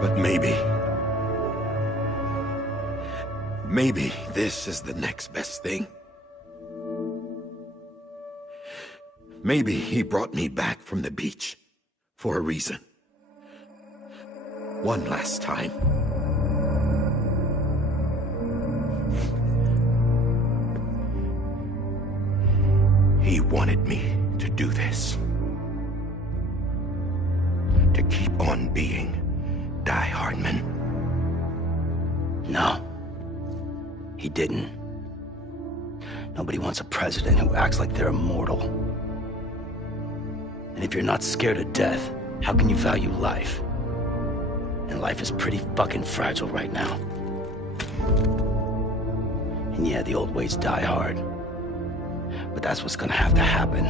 But maybe this is the next best thing. Maybe he brought me back from the beach for a reason. One last time. He wanted me to do this. To keep on being Die Hardman. No. He didn't. Nobody wants a president who acts like they're immortal. And if you're not scared of death, how can you value life? And life is pretty fucking fragile right now. And yeah, the old ways die hard. But that's what's gonna have to happen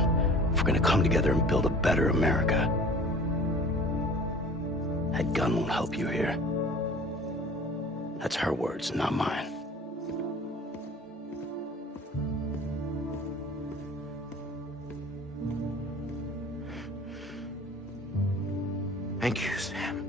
if we're gonna come together and build a better America. That gun won't help you here. That's her words, not mine. Thank you, Sam.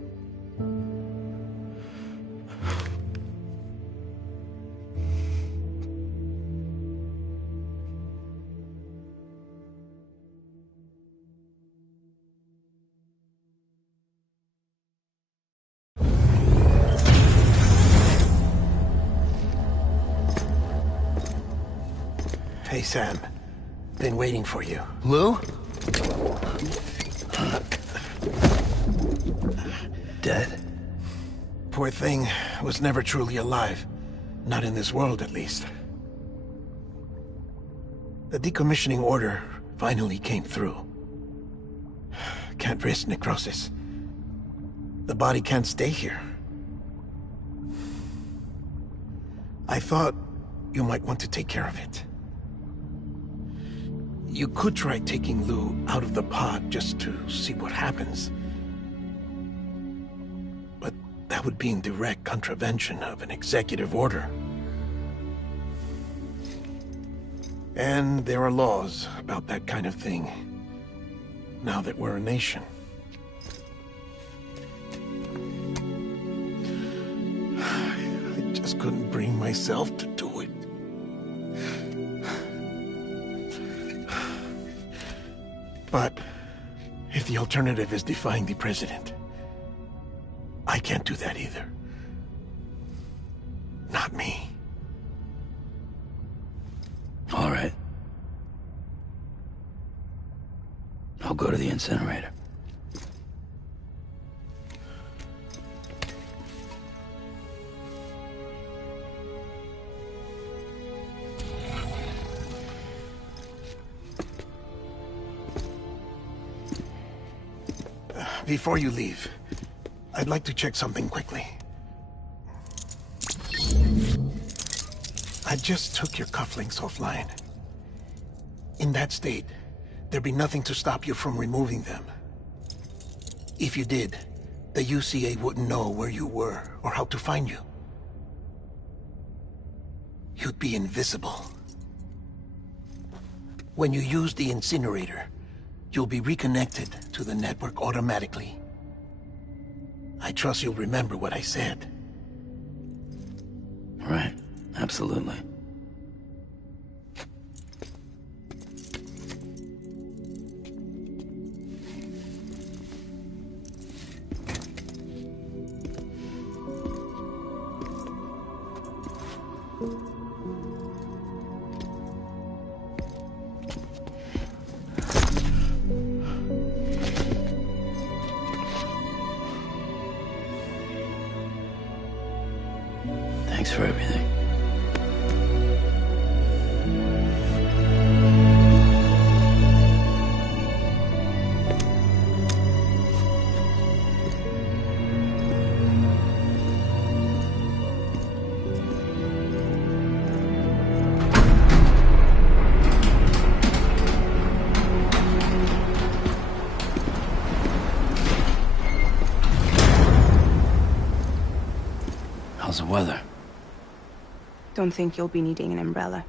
Hey, Sam. Been waiting for you. Lou? Dead? Poor thing was never truly alive. Not in this world, at least. The decommissioning order finally came through. Can't risk necrosis. The body can't stay here. I thought you might want to take care of it. You could try taking Lou out of the pod just to see what happens. But that would be in direct contravention of an executive order. And there are laws about that kind of thing, now that we're a nation. just couldn't bring myself to do it. But if the alternative is defying the president, I can't do that either. Not me. All right. I'll go to the incinerator. Before you leave, I'd like to check something quickly. I just took your cufflinks offline. In that state, there'd be nothing to stop you from removing them. If you did, the UCA wouldn't know where you were or how to find you. You'd be invisible. When you use the incinerator, you'll be reconnected to the network automatically. I trust you'll remember what I said. Right, absolutely. Thanks for everything. How's the weather? Don't think you'll be needing an umbrella.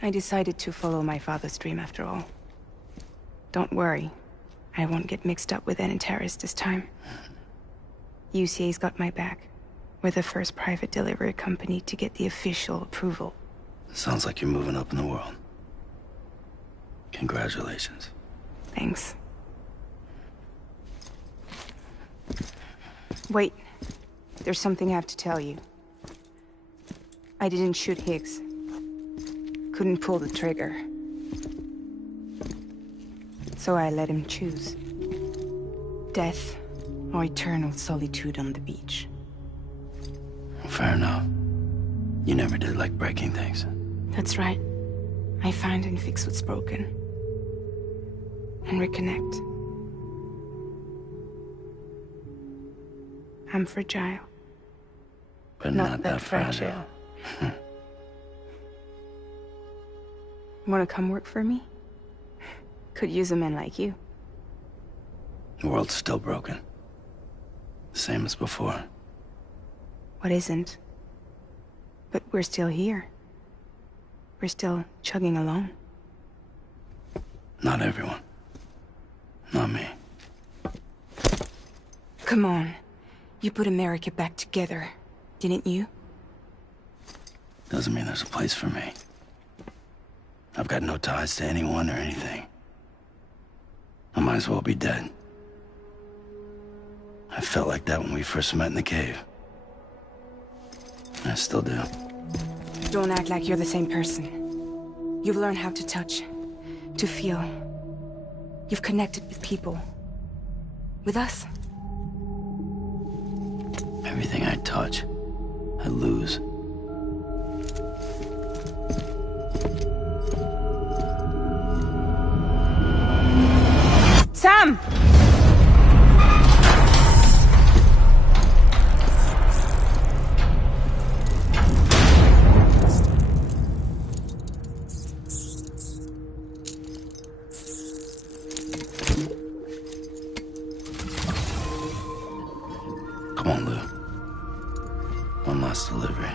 I decided to follow my father's dream after all. Don't worry, I won't get mixed up with any terrorists this time. UCA's got my back. We're the first private delivery company to get the official approval. Sounds like you're moving up in the world. Congratulations. Thanks. Wait. There's something I have to tell you. I didn't shoot Higgs. Couldn't pull the trigger. So I let him choose. Death or eternal solitude on the beach. Fair enough. You never did like breaking things. That's right. I find and fix what's broken. And reconnect. I'm fragile. But not that fragile. Wanna come work for me? Could use a man like you. The world's still broken. Same as before. What isn't? But we're still here. We're still chugging along. Not everyone. Not me. Come on. You put America back together, didn't you? Doesn't mean there's a place for me. I've got no ties to anyone or anything. I might as well be dead. I felt like that when we first met in the cave. I still do. Don't act like you're the same person. You've learned how to touch, to feel. You've connected with people. With us. Everything I touch, I lose. Sam! Come on, Lou. One last delivery.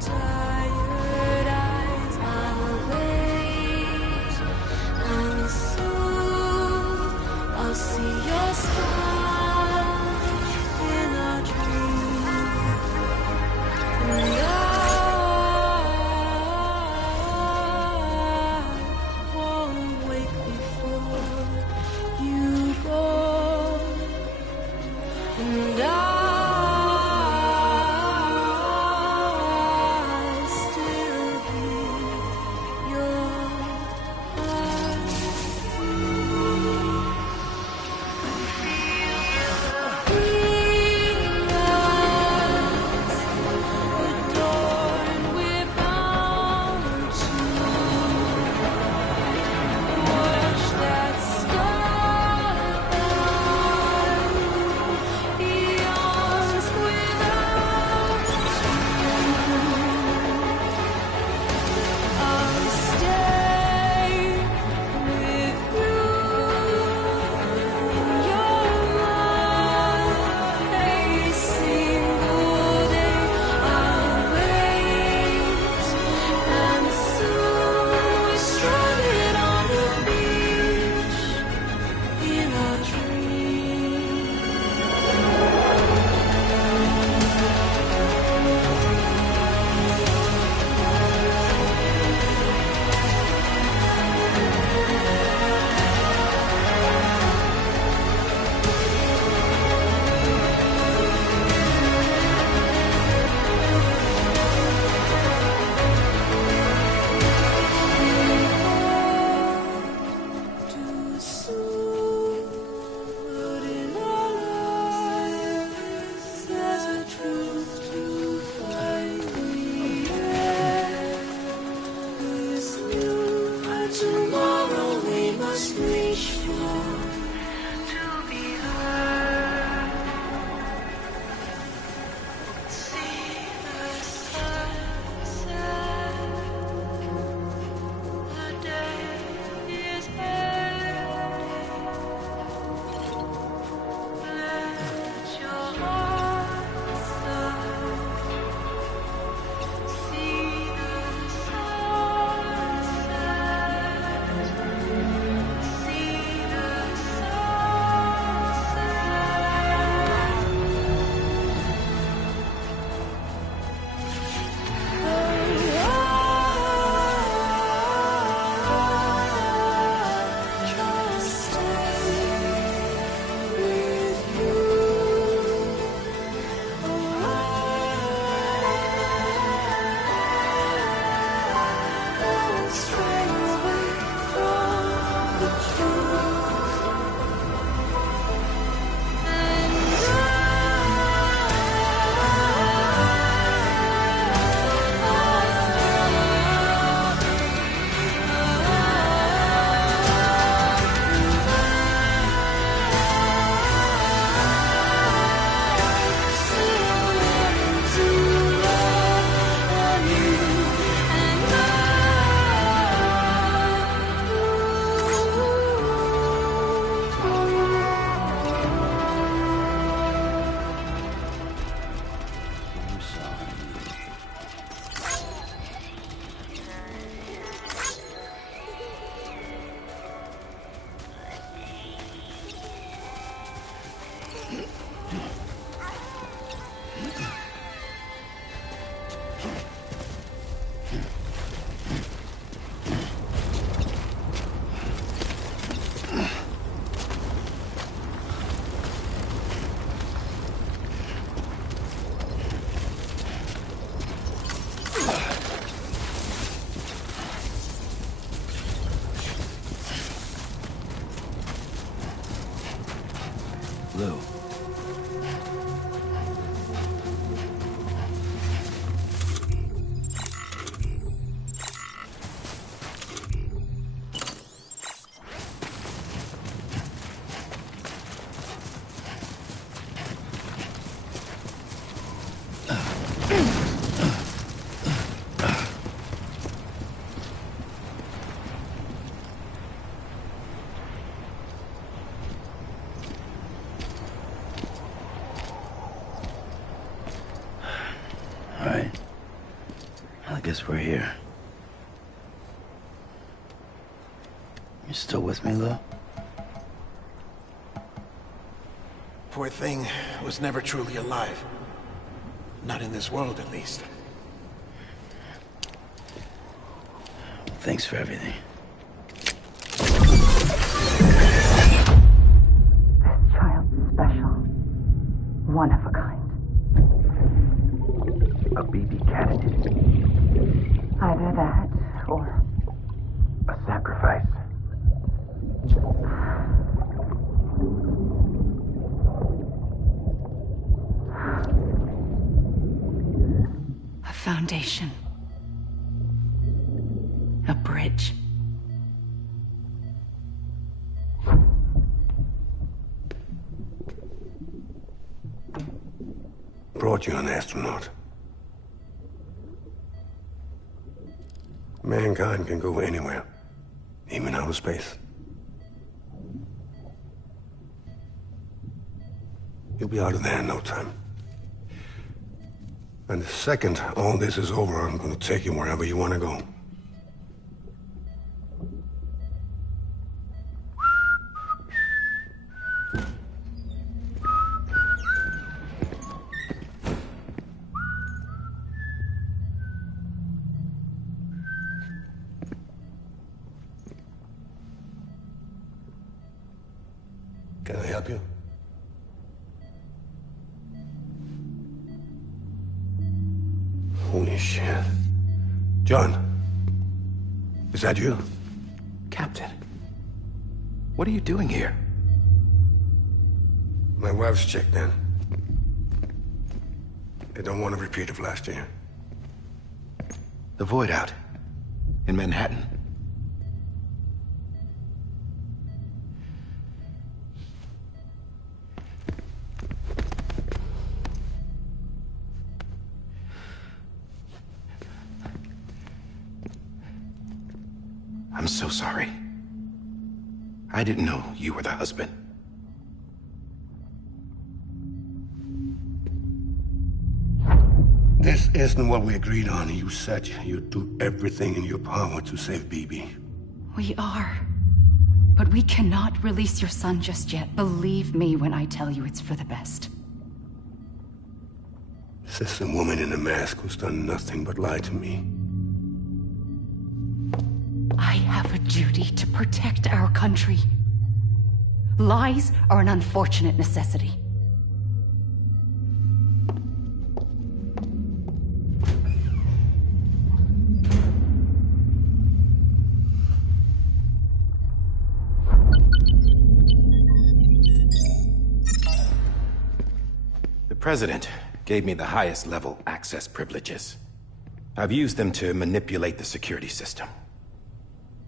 tired eyes. I'll wait, and soon I'll see your smile in a dream. And I won't wake before you go. And I still hear your heart. Adorned, we're bound to watch that starlight yawns without you. I'll stay with you. You're mine a single day. I'll wait, and soon we're stranded on the beach in a dream. Too soon, but in our lives there's a truth to find. This new tomorrow we must reach for to be heard. See the sunset. The day is ending. Let your heart start. See the sunset. See the Lou. guess we're here. You still with me, Lou? Poor thing was never truly alive. Not in this world, at least. Thanks for everything. This child's special. One of a kind. A BB candidate. Either that, or... A sacrifice. A foundation. A bridge. Brought you an astronaut. Mankind can go anywhere, even outer space. You'll be out of there in no time. And the second all this is over, I'm gonna take you wherever you wanna go. Can I help you? Holy shit. John, is that you? Captain, what are you doing here? My wife's checked in. They don't want a repeat of last year. The Void out in Manhattan. I'm so sorry. I didn't know you were the husband. This isn't what we agreed on. You said you'd do everything in your power to save BB. We are. But we cannot release your son just yet. Believe me when I tell you it's for the best. This is a woman in a mask who's done nothing but lie to me. I have a duty to protect our country. Lies are an unfortunate necessity. The President gave me the highest level access privileges. I've used them to manipulate the security system.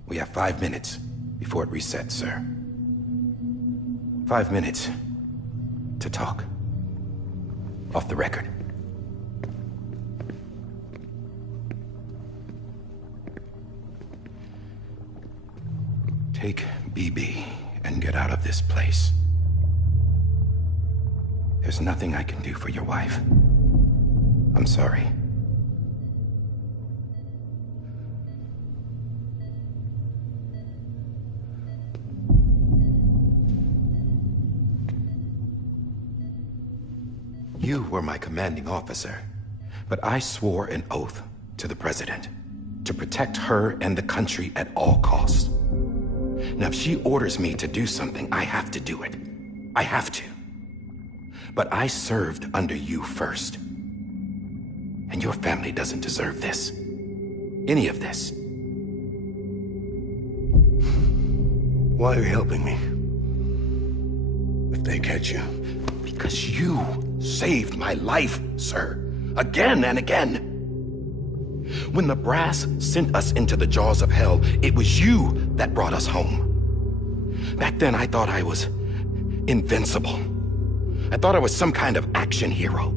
We have 5 minutes before it resets, sir. 5 minutes to talk. Off the record. Take BB and get out of this place. There's nothing I can do for your wife. I'm sorry. You were my commanding officer, but I swore an oath to the President to protect her and the country at all costs. Now, if she orders me to do something, I have to do it. I have to. But I served under you first. And your family doesn't deserve this. Any of this. Why are you helping me? If they catch you. Because you saved my life, sir. Again and again. When the brass sent us into the jaws of hell, it was you that brought us home. Back then, I thought I was invincible. I thought I was some kind of action hero.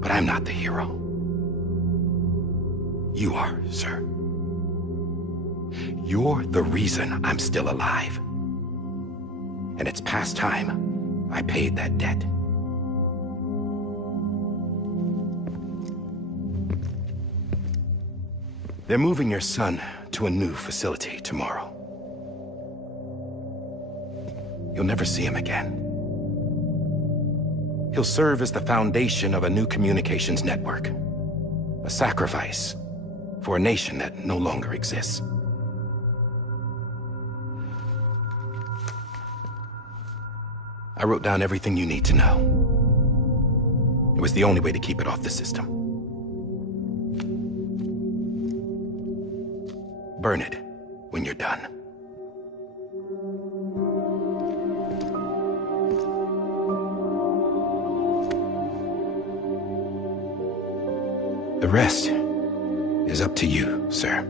But I'm not the hero. You are, sir. You're the reason I'm still alive. And it's past time I paid that debt. They're moving your son to a new facility tomorrow. You'll never see him again. He'll serve as the foundation of a new communications network. A sacrifice for a nation that no longer exists. I wrote down everything you need to know. It was the only way to keep it off the system. Burn it when you're done. The rest is up to you, sir.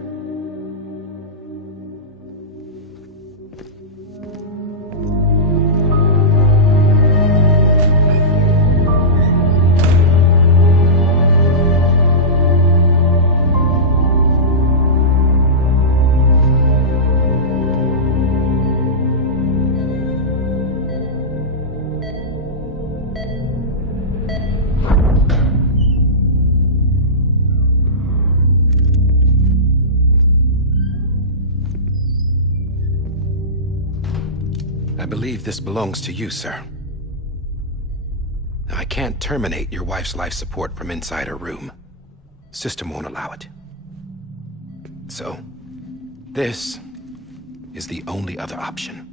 I believe this belongs to you, sir. I can't terminate your wife's life support from inside her room. System won't allow it. So, this is the only other option.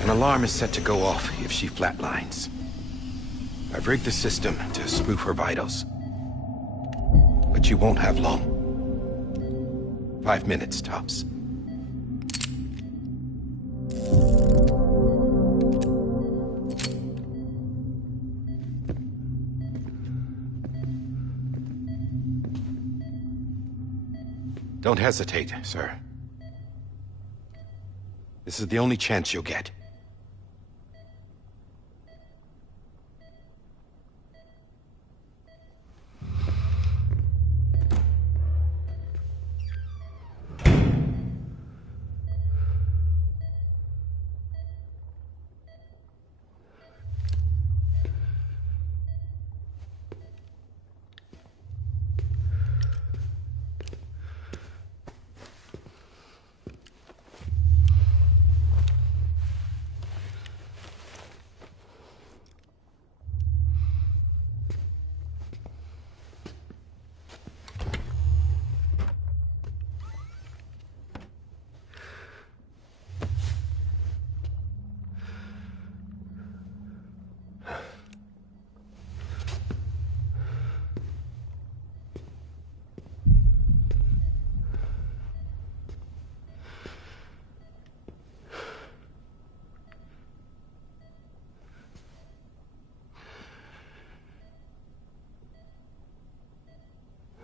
An alarm is set to go off if she flatlines. I've rigged the system to spoof her vitals. But you won't have long. 5 minutes, tops. Don't hesitate, sir. This is the only chance you'll get.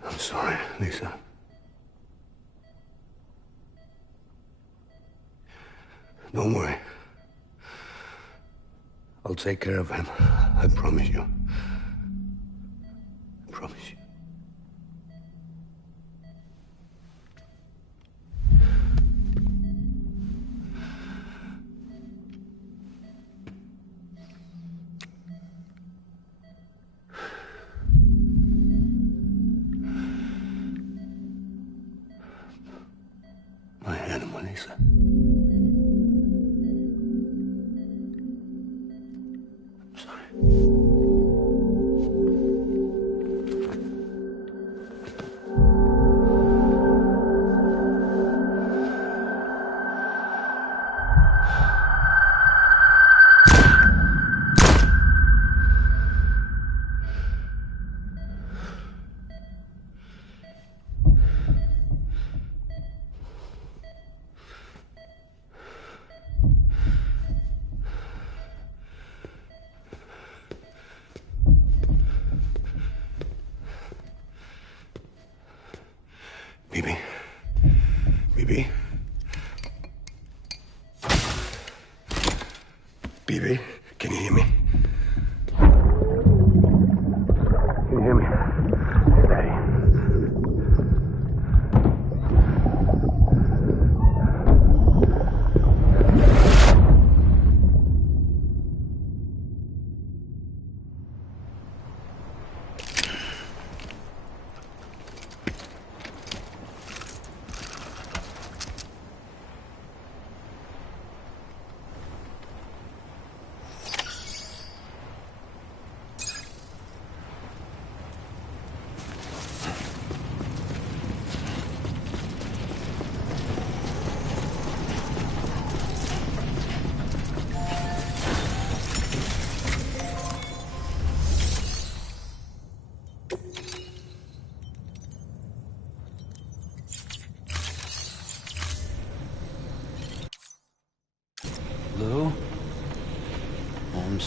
I'm sorry, Lisa. Don't worry. I'll take care of him. I promise you. I promise you. My animal, Lisa. I'm sorry. Bibi. Bibi. Bibi, can you hear me? Can you hear me? Daddy.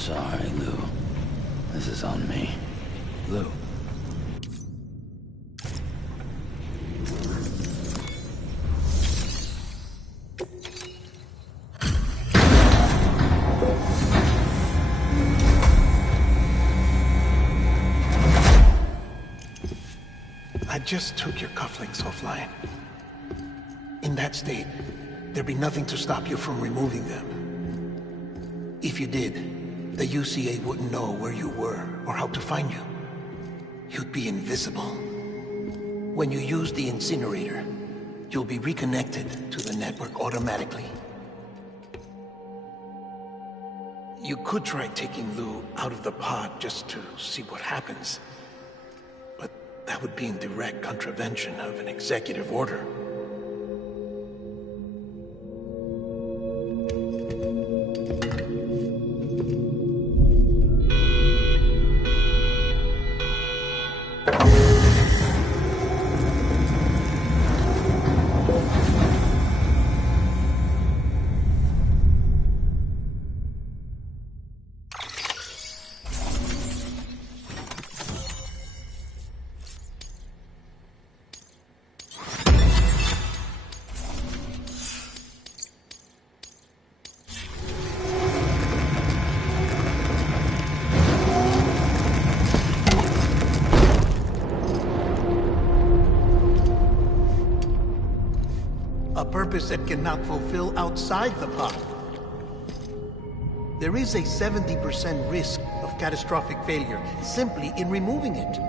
sorry, Lou. This is on me. Lou. I just took your cufflinks offline. In that state, there'd be nothing to stop you from removing them. If you did, the UCA wouldn't know where you were or how to find you. You'd be invisible. When you use the incinerator, you'll be reconnected to the network automatically. You could try taking Lou out of the pod just to see what happens. But that would be in direct contravention of an executive order. A purpose that cannot fulfill outside the pod. There is a 70% risk of catastrophic failure simply in removing it.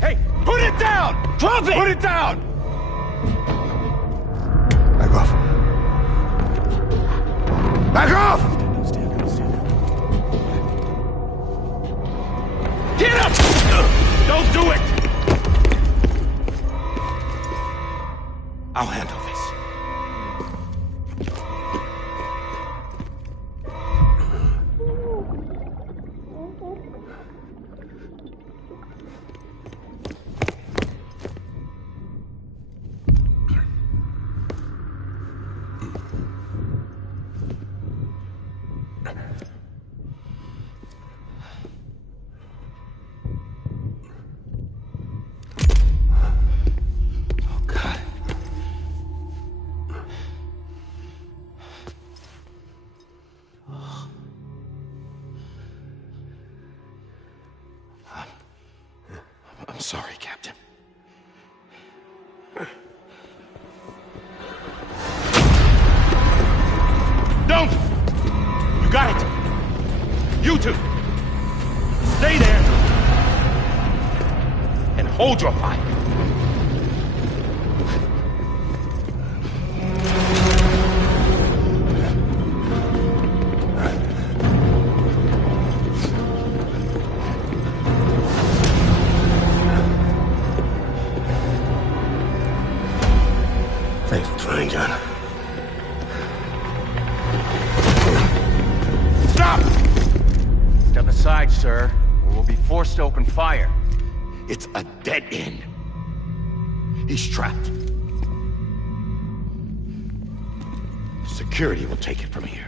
Hey, put it down! Drop it! Put it down! Back off. Back off! Get up! Don't do it! I'll handle this. I'm sorry, Captain. Don't! You got it! You two! Stay there! And hold your fire! Thanks for trying, John. Stop! Step aside, sir, or we'll be forced to open fire. It's a dead end. He's trapped. Security will take it from here.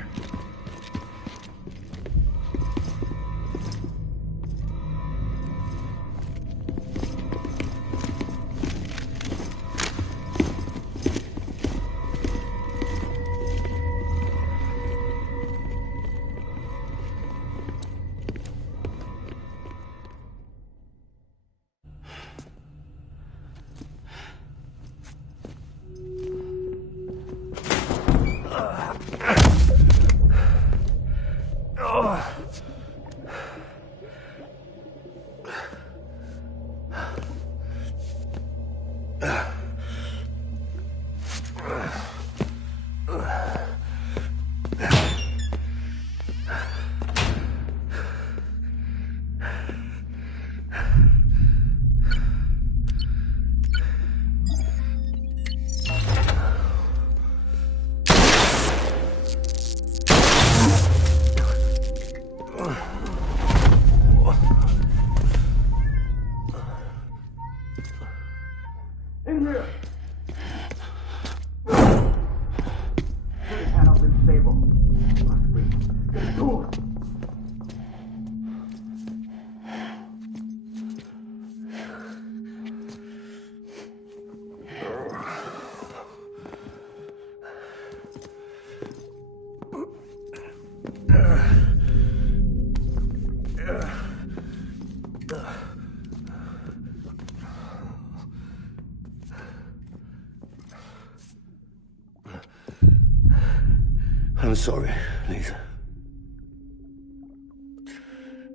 I'm sorry, Lisa.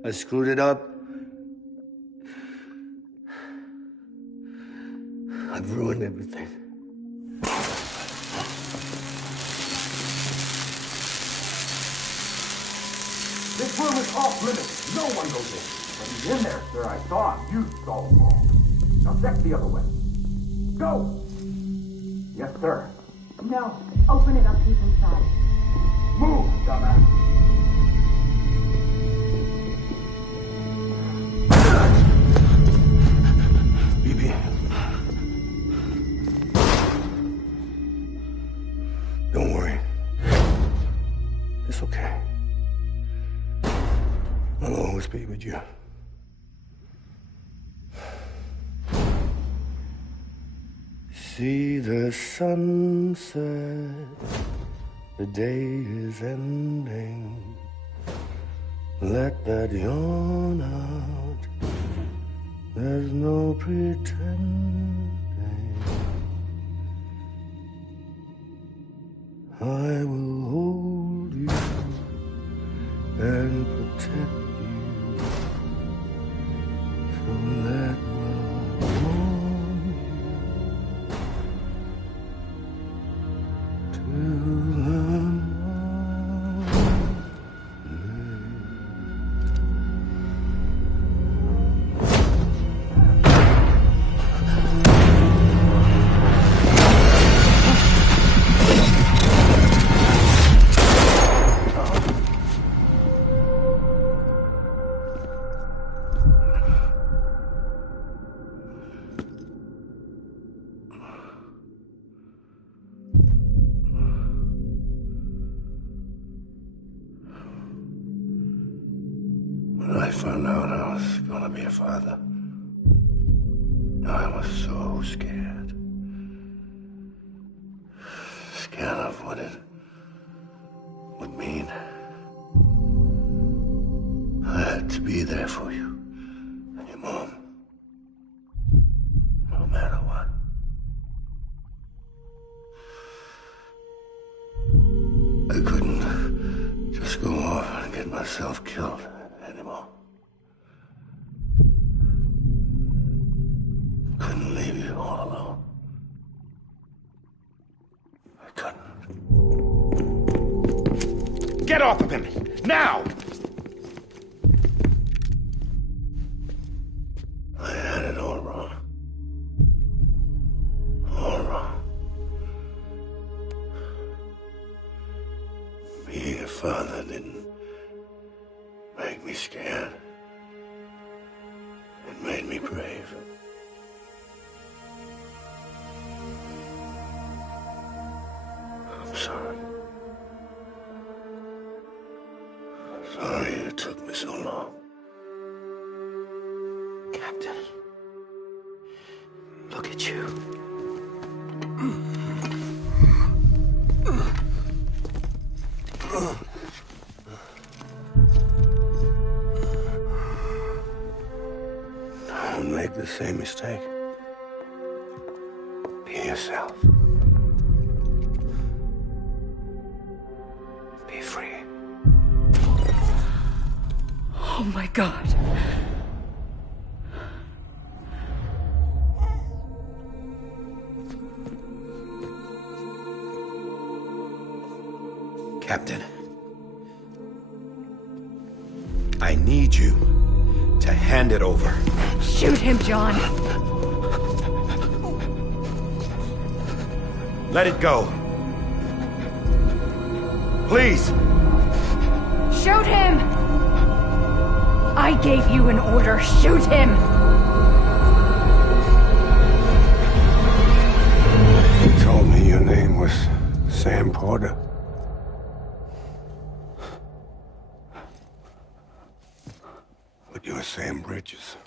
I screwed it up. I've ruined everything. This room is off limits. No one goes in. But he's in there, sir. I saw him. You saw him all. Now check the other way. Go! Yes, sir. No. Open it up. He's inside. Move, dumbass. BB. Don't worry. It's okay. I'll always be with you. See the sunset. The day is ending. Let that yawn out. There's no pretending. I will hold you and protect you. So let love I found out I was gonna be a father, I was so scared. Scared of what it would mean. I had to be there for you and your mom, no matter what. I couldn't just go off and get myself killed anymore. Couldn't leave you all alone. I couldn't. Get off of him! Now! I had it all wrong. All wrong. Being a father didn't make me scared. It made me brave. I'm sorry. Sorry it took me so long. Captain, look at you. Don't make the same mistake. Be yourself. Be free. Oh my God. Captain, I need you to hand it over. Shoot him, John. Let it go. Please. Shoot him! I gave you an order. Shoot him! You told me your name was Sam Porter. But you're Sam Bridges.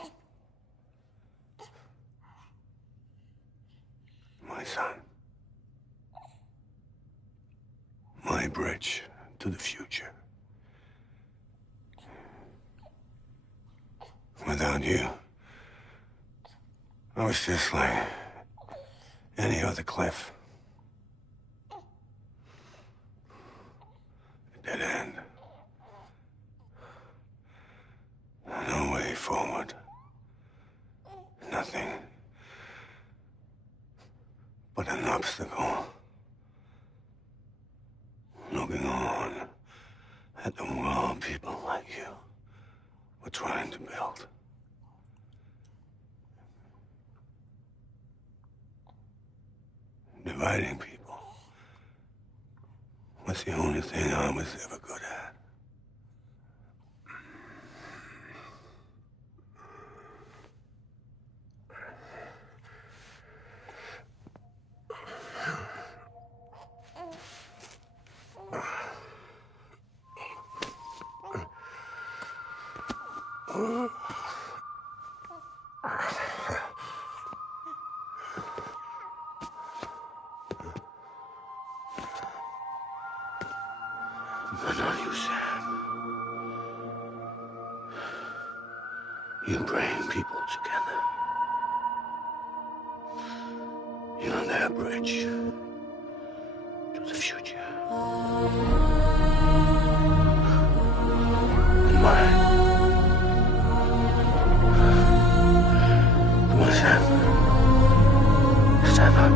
My son. My bridge to the future. Without you, I was just like any other Cliff. A dead end. No way forward. Nothing but an obstacle. Looking on at the world people like you were trying to build. Dividing people was the only thing I was ever good at. But not you, Sam. You bring people together. You're their bridge to the future. And mine. Come on, Sam. Stand up.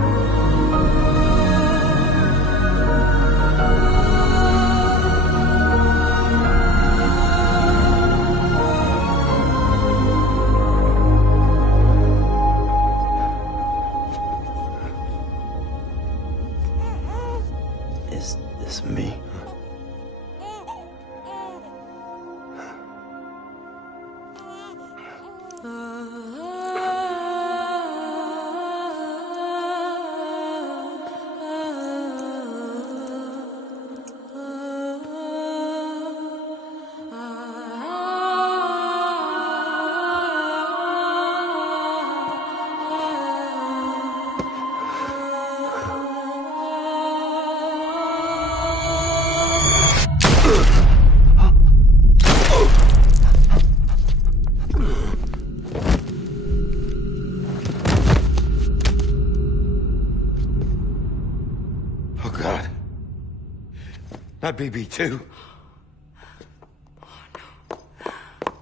Not BB2.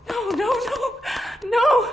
No, no, no, no!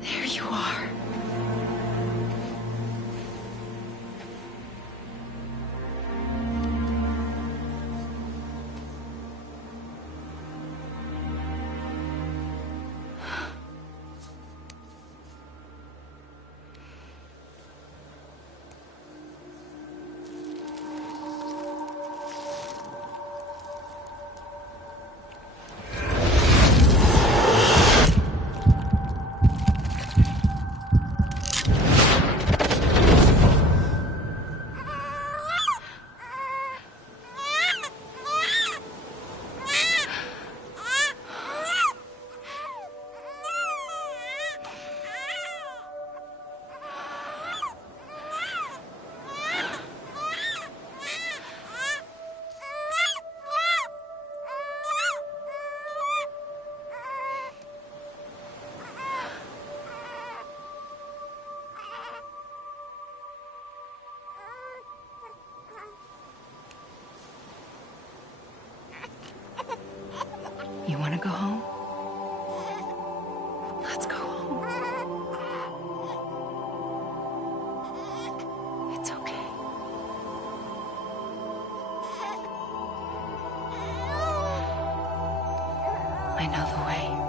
There you are. You want to go home? Let's go home. It's okay. I know the way.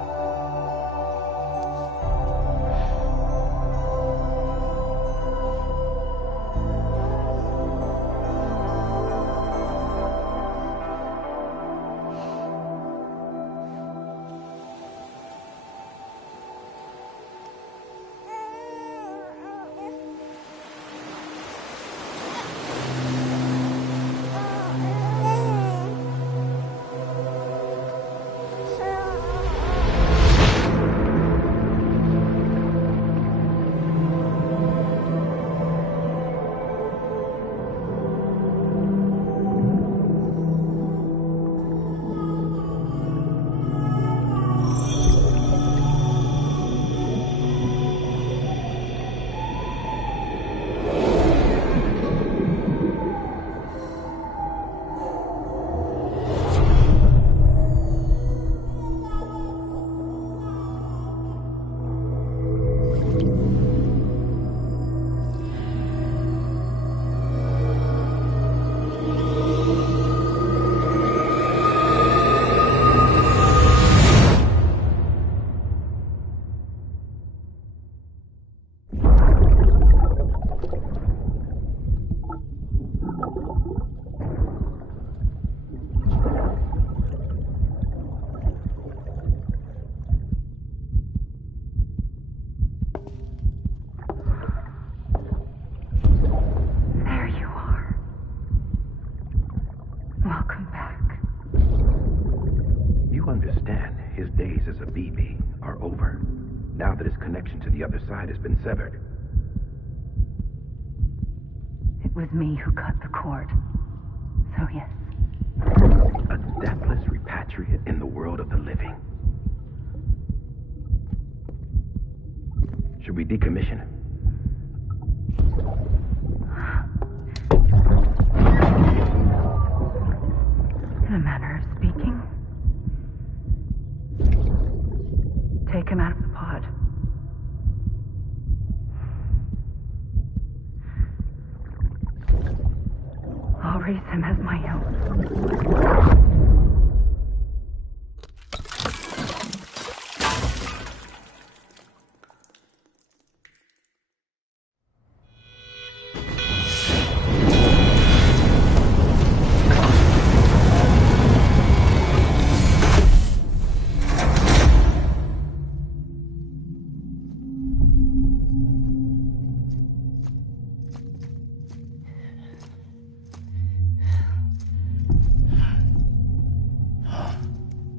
connection to the other side has been severed. It was me who cut the cord. So yes. A deathless repatriate in the world of the living. Should we decommission him? I'll raise him as my own.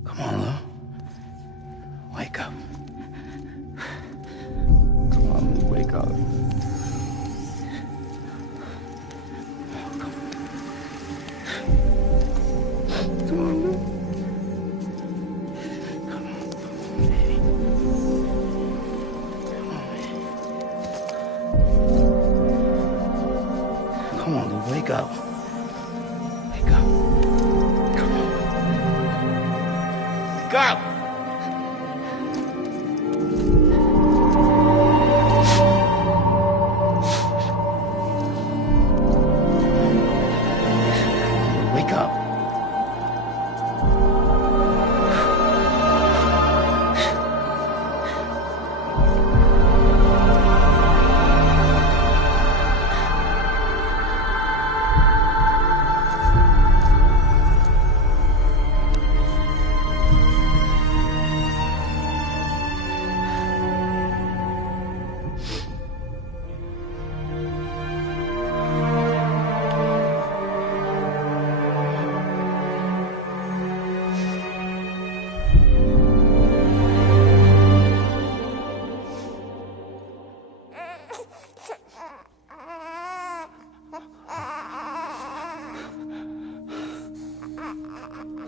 Come on, Lou. Wake up. Come on, Lou, wake up. Come on, Lou. Come on, Lou, wake up. Wake up. Come on. Wake up! Wake up.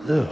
Lou.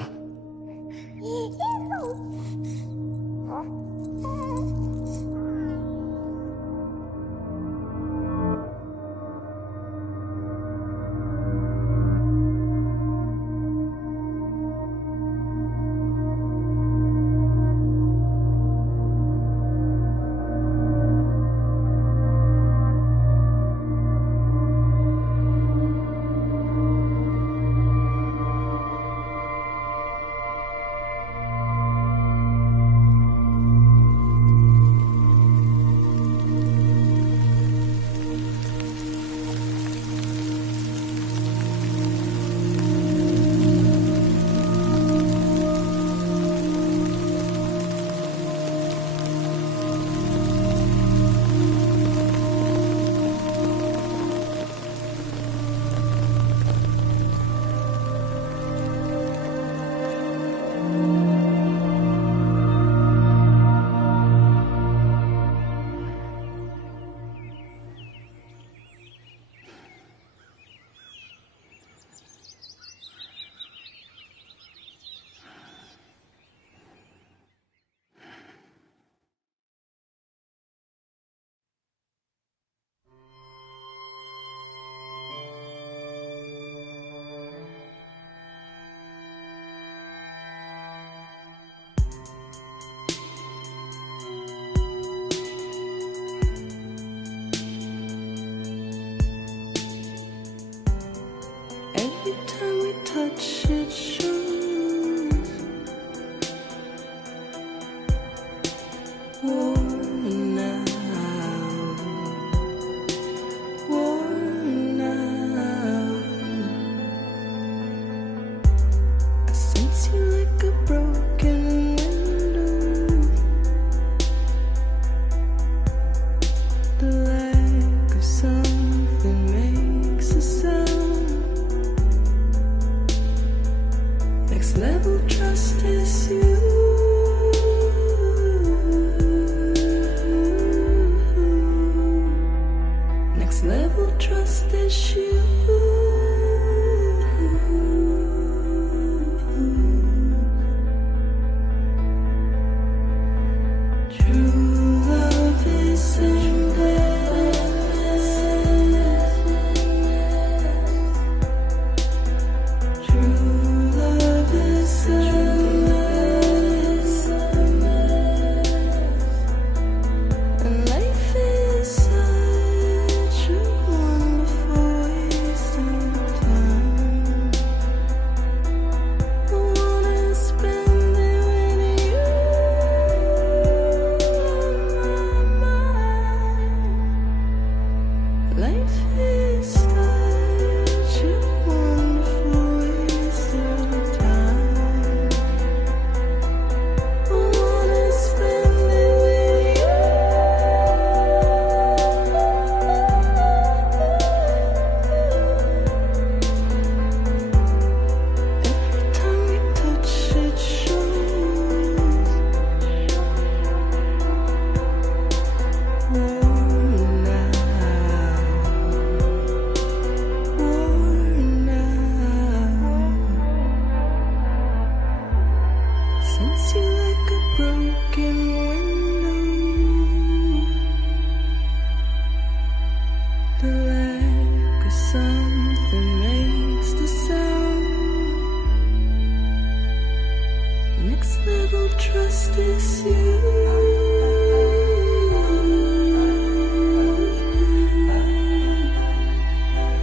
trust is you.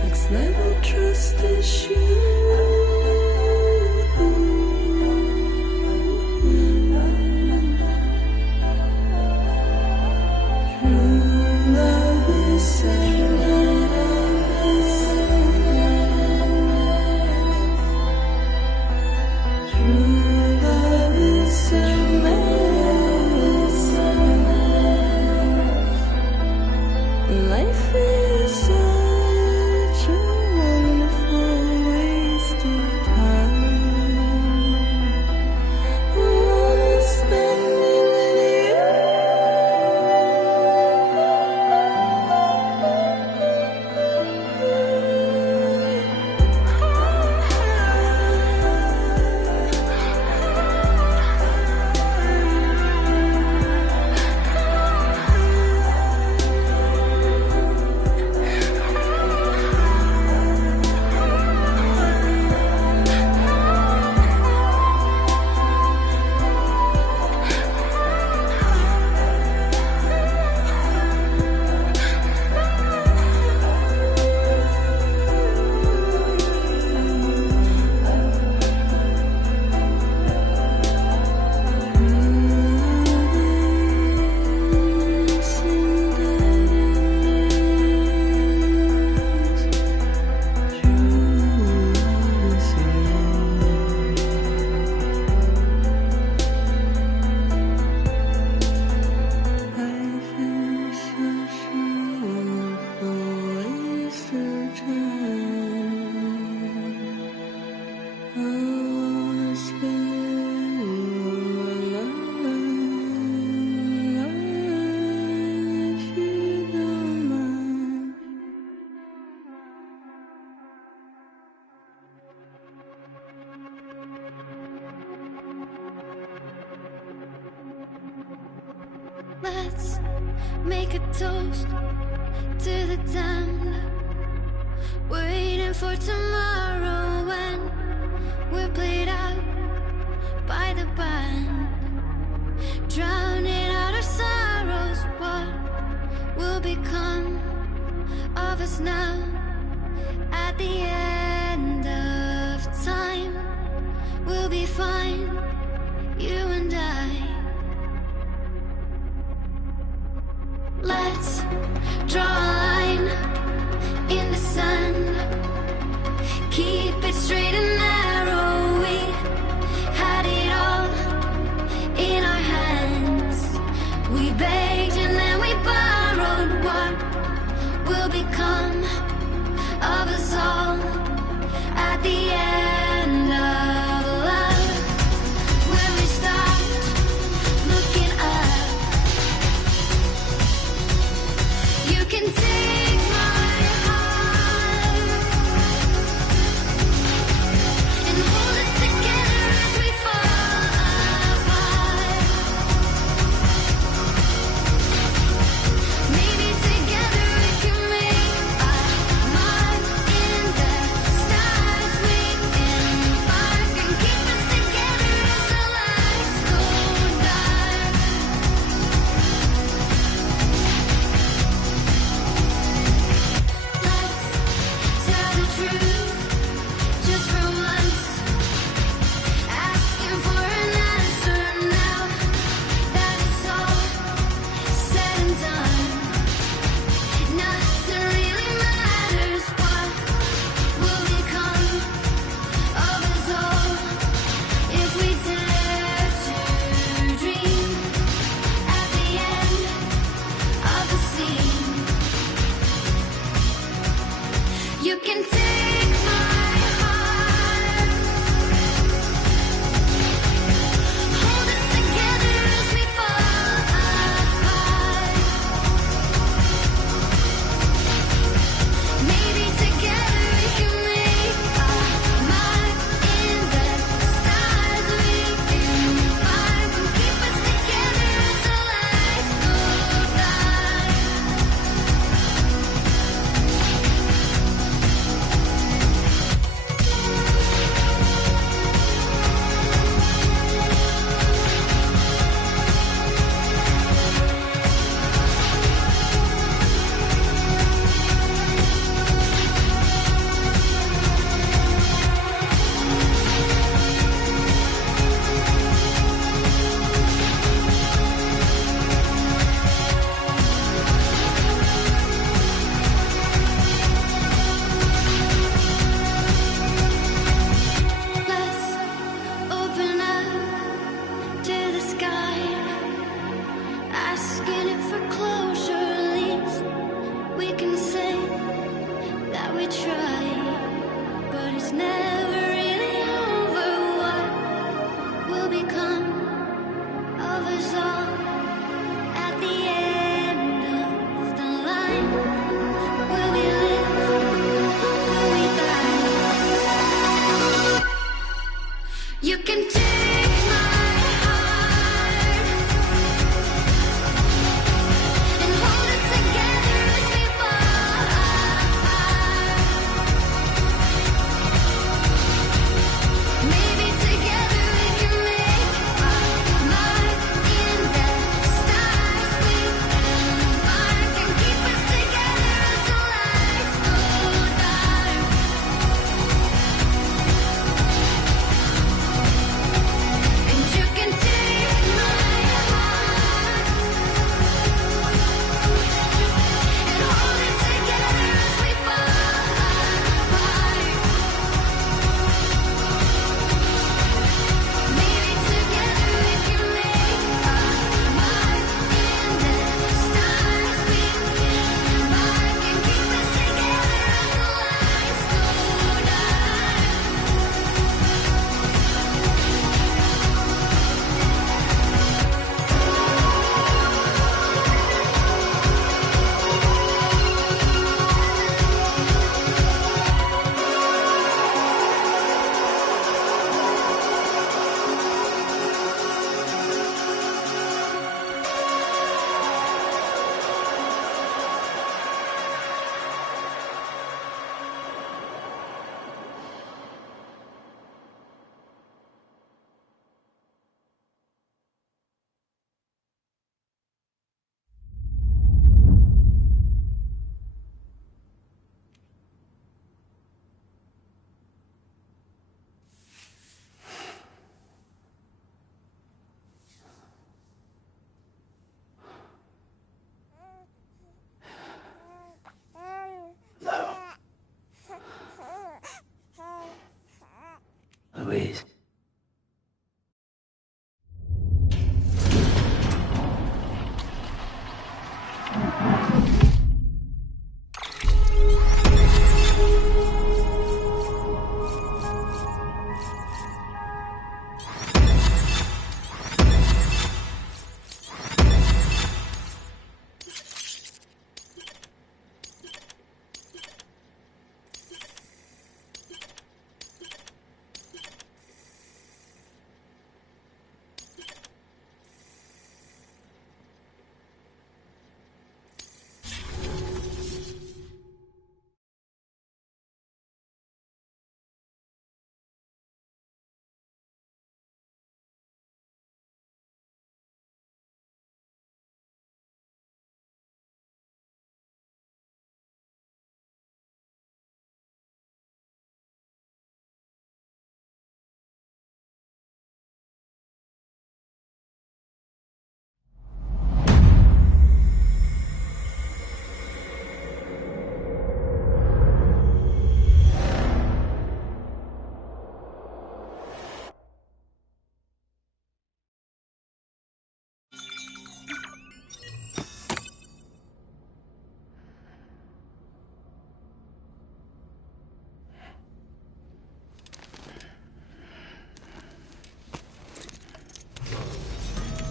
Next level trust is you. Life is such a wonderful waste of time. I wanna spend it with Let's make a toast to the damned, waiting for tomorrow when we're played out by the band, drowning out our sorrows. What will become of us now at the end of time? We'll be fine, you and I. Let's draw a line in the sand, keep it straight and narrow. We had it all in our hands. We begged and then we borrowed. What will become of us all at the end of love? When we stopped looking up, you can take my heart. Please.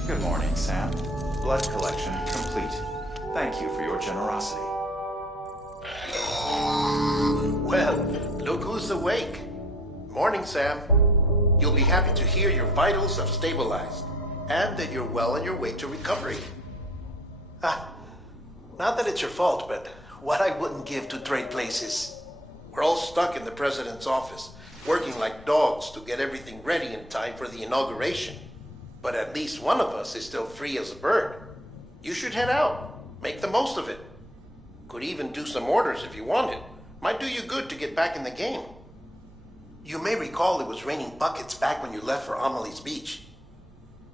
Good morning, Sam. Blood collection complete. Thank you for your generosity. Well, look who's awake. Morning, Sam. You'll be happy to hear your vitals have stabilized, and that you're well on your way to recovery. Not that it's your fault, but what I wouldn't give to trade places. We're all stuck in the president's office, working like dogs to get everything ready in time for the inauguration. But at least one of us is still free as a bird. You should head out. Make the most of it. Could even do some orders if you wanted. Might do you good to get back in the game. You may recall it was raining buckets back when you left for Amelie's Beach.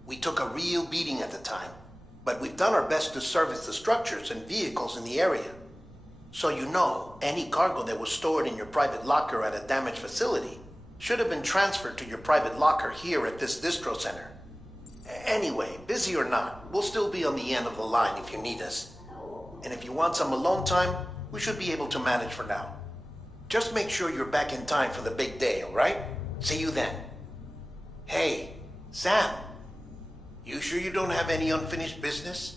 We took a real beating at the time, but we've done our best to service the structures and vehicles in the area. So you know, any cargo that was stored in your private locker at a damaged facility should have been transferred to your private locker here at this distro center. Anyway, busy or not, we'll still be on the end of the line if you need us. And if you want some alone time, we should be able to manage for now. Just make sure you're back in time for the big day, all right? See you then. Hey, Sam, you sure you don't have any unfinished business?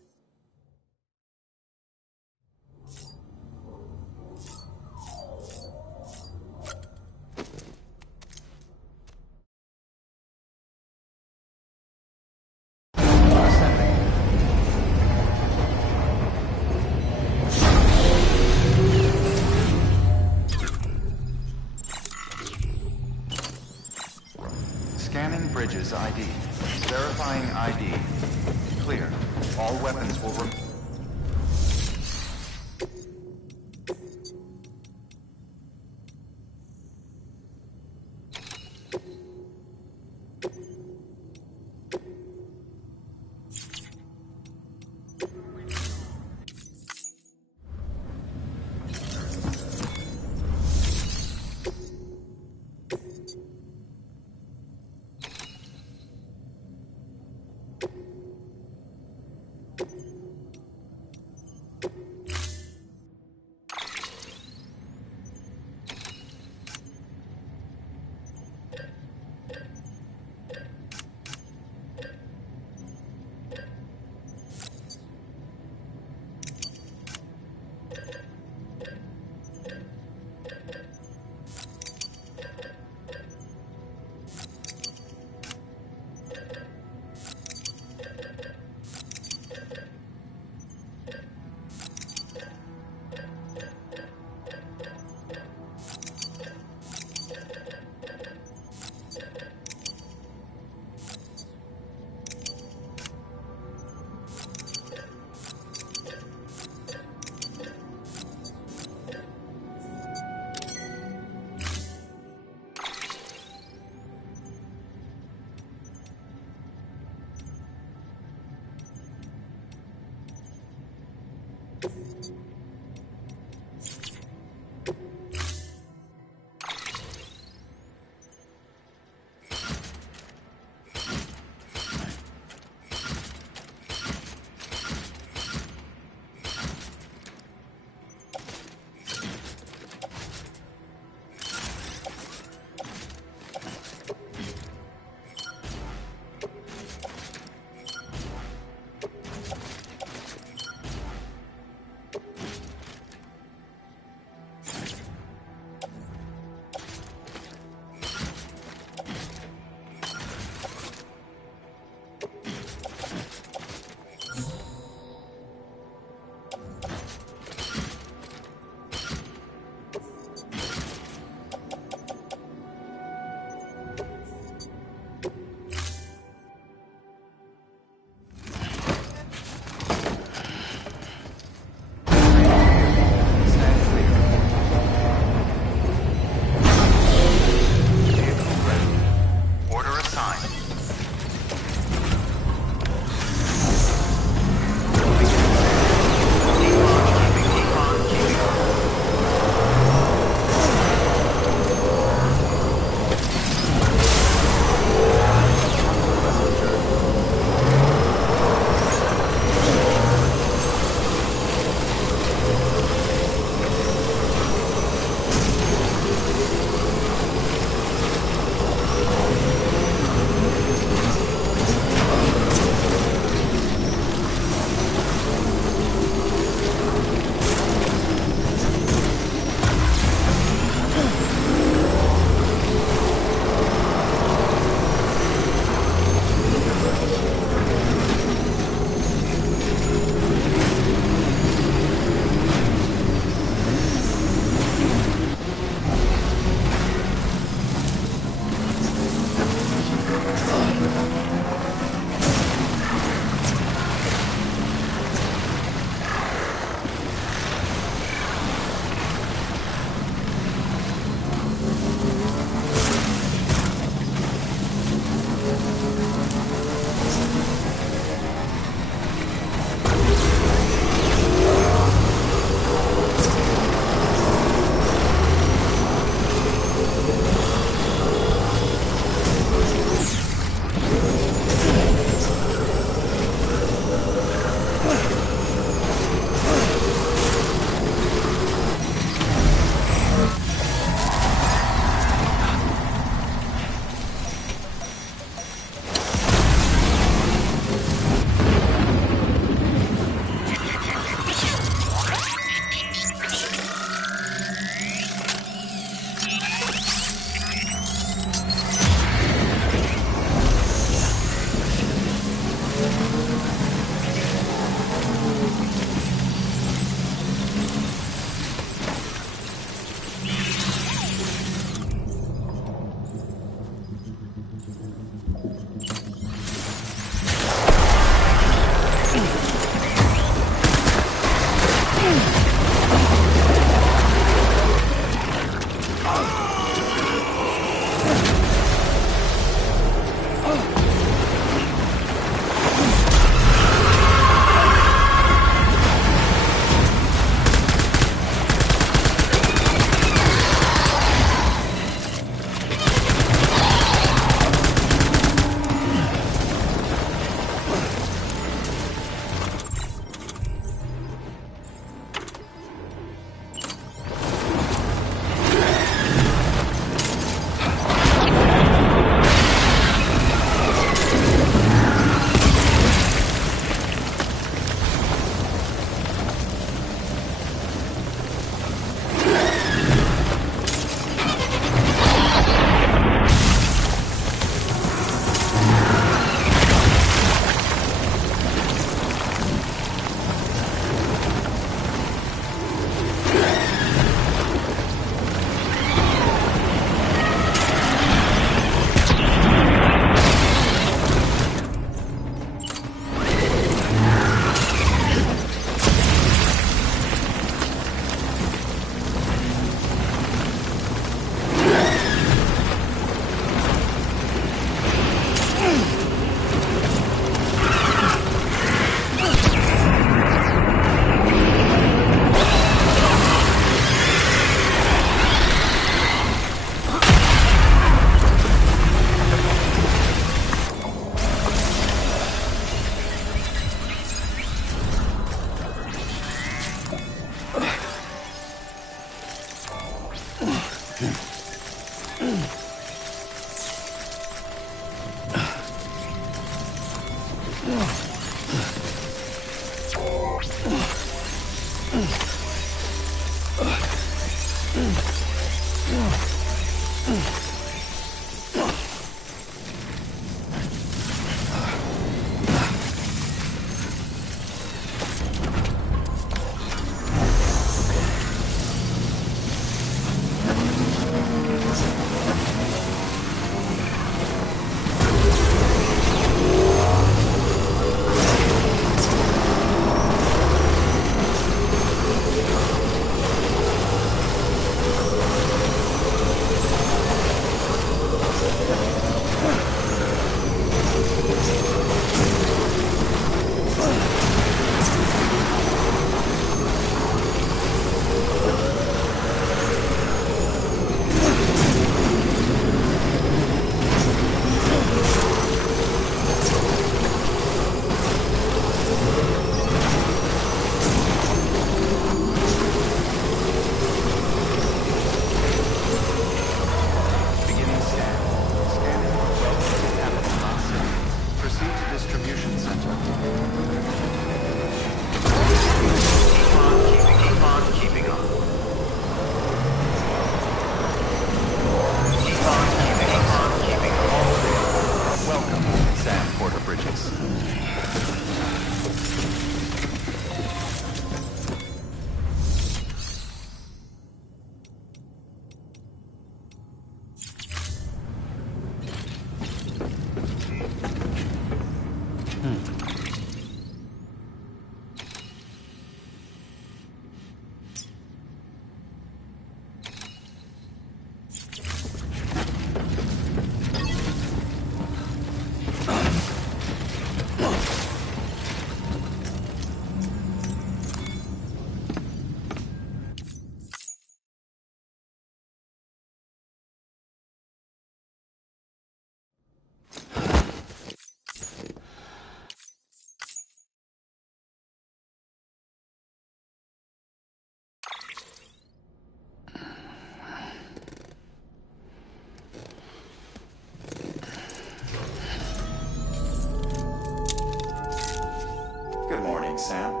Good morning, Sam.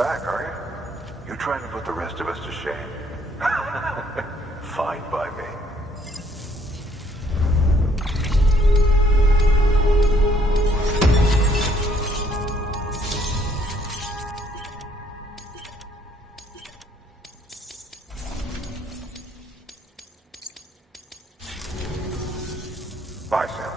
back, are you? You're trying to put the rest of us to shame. Fine by me. Bye, Sam.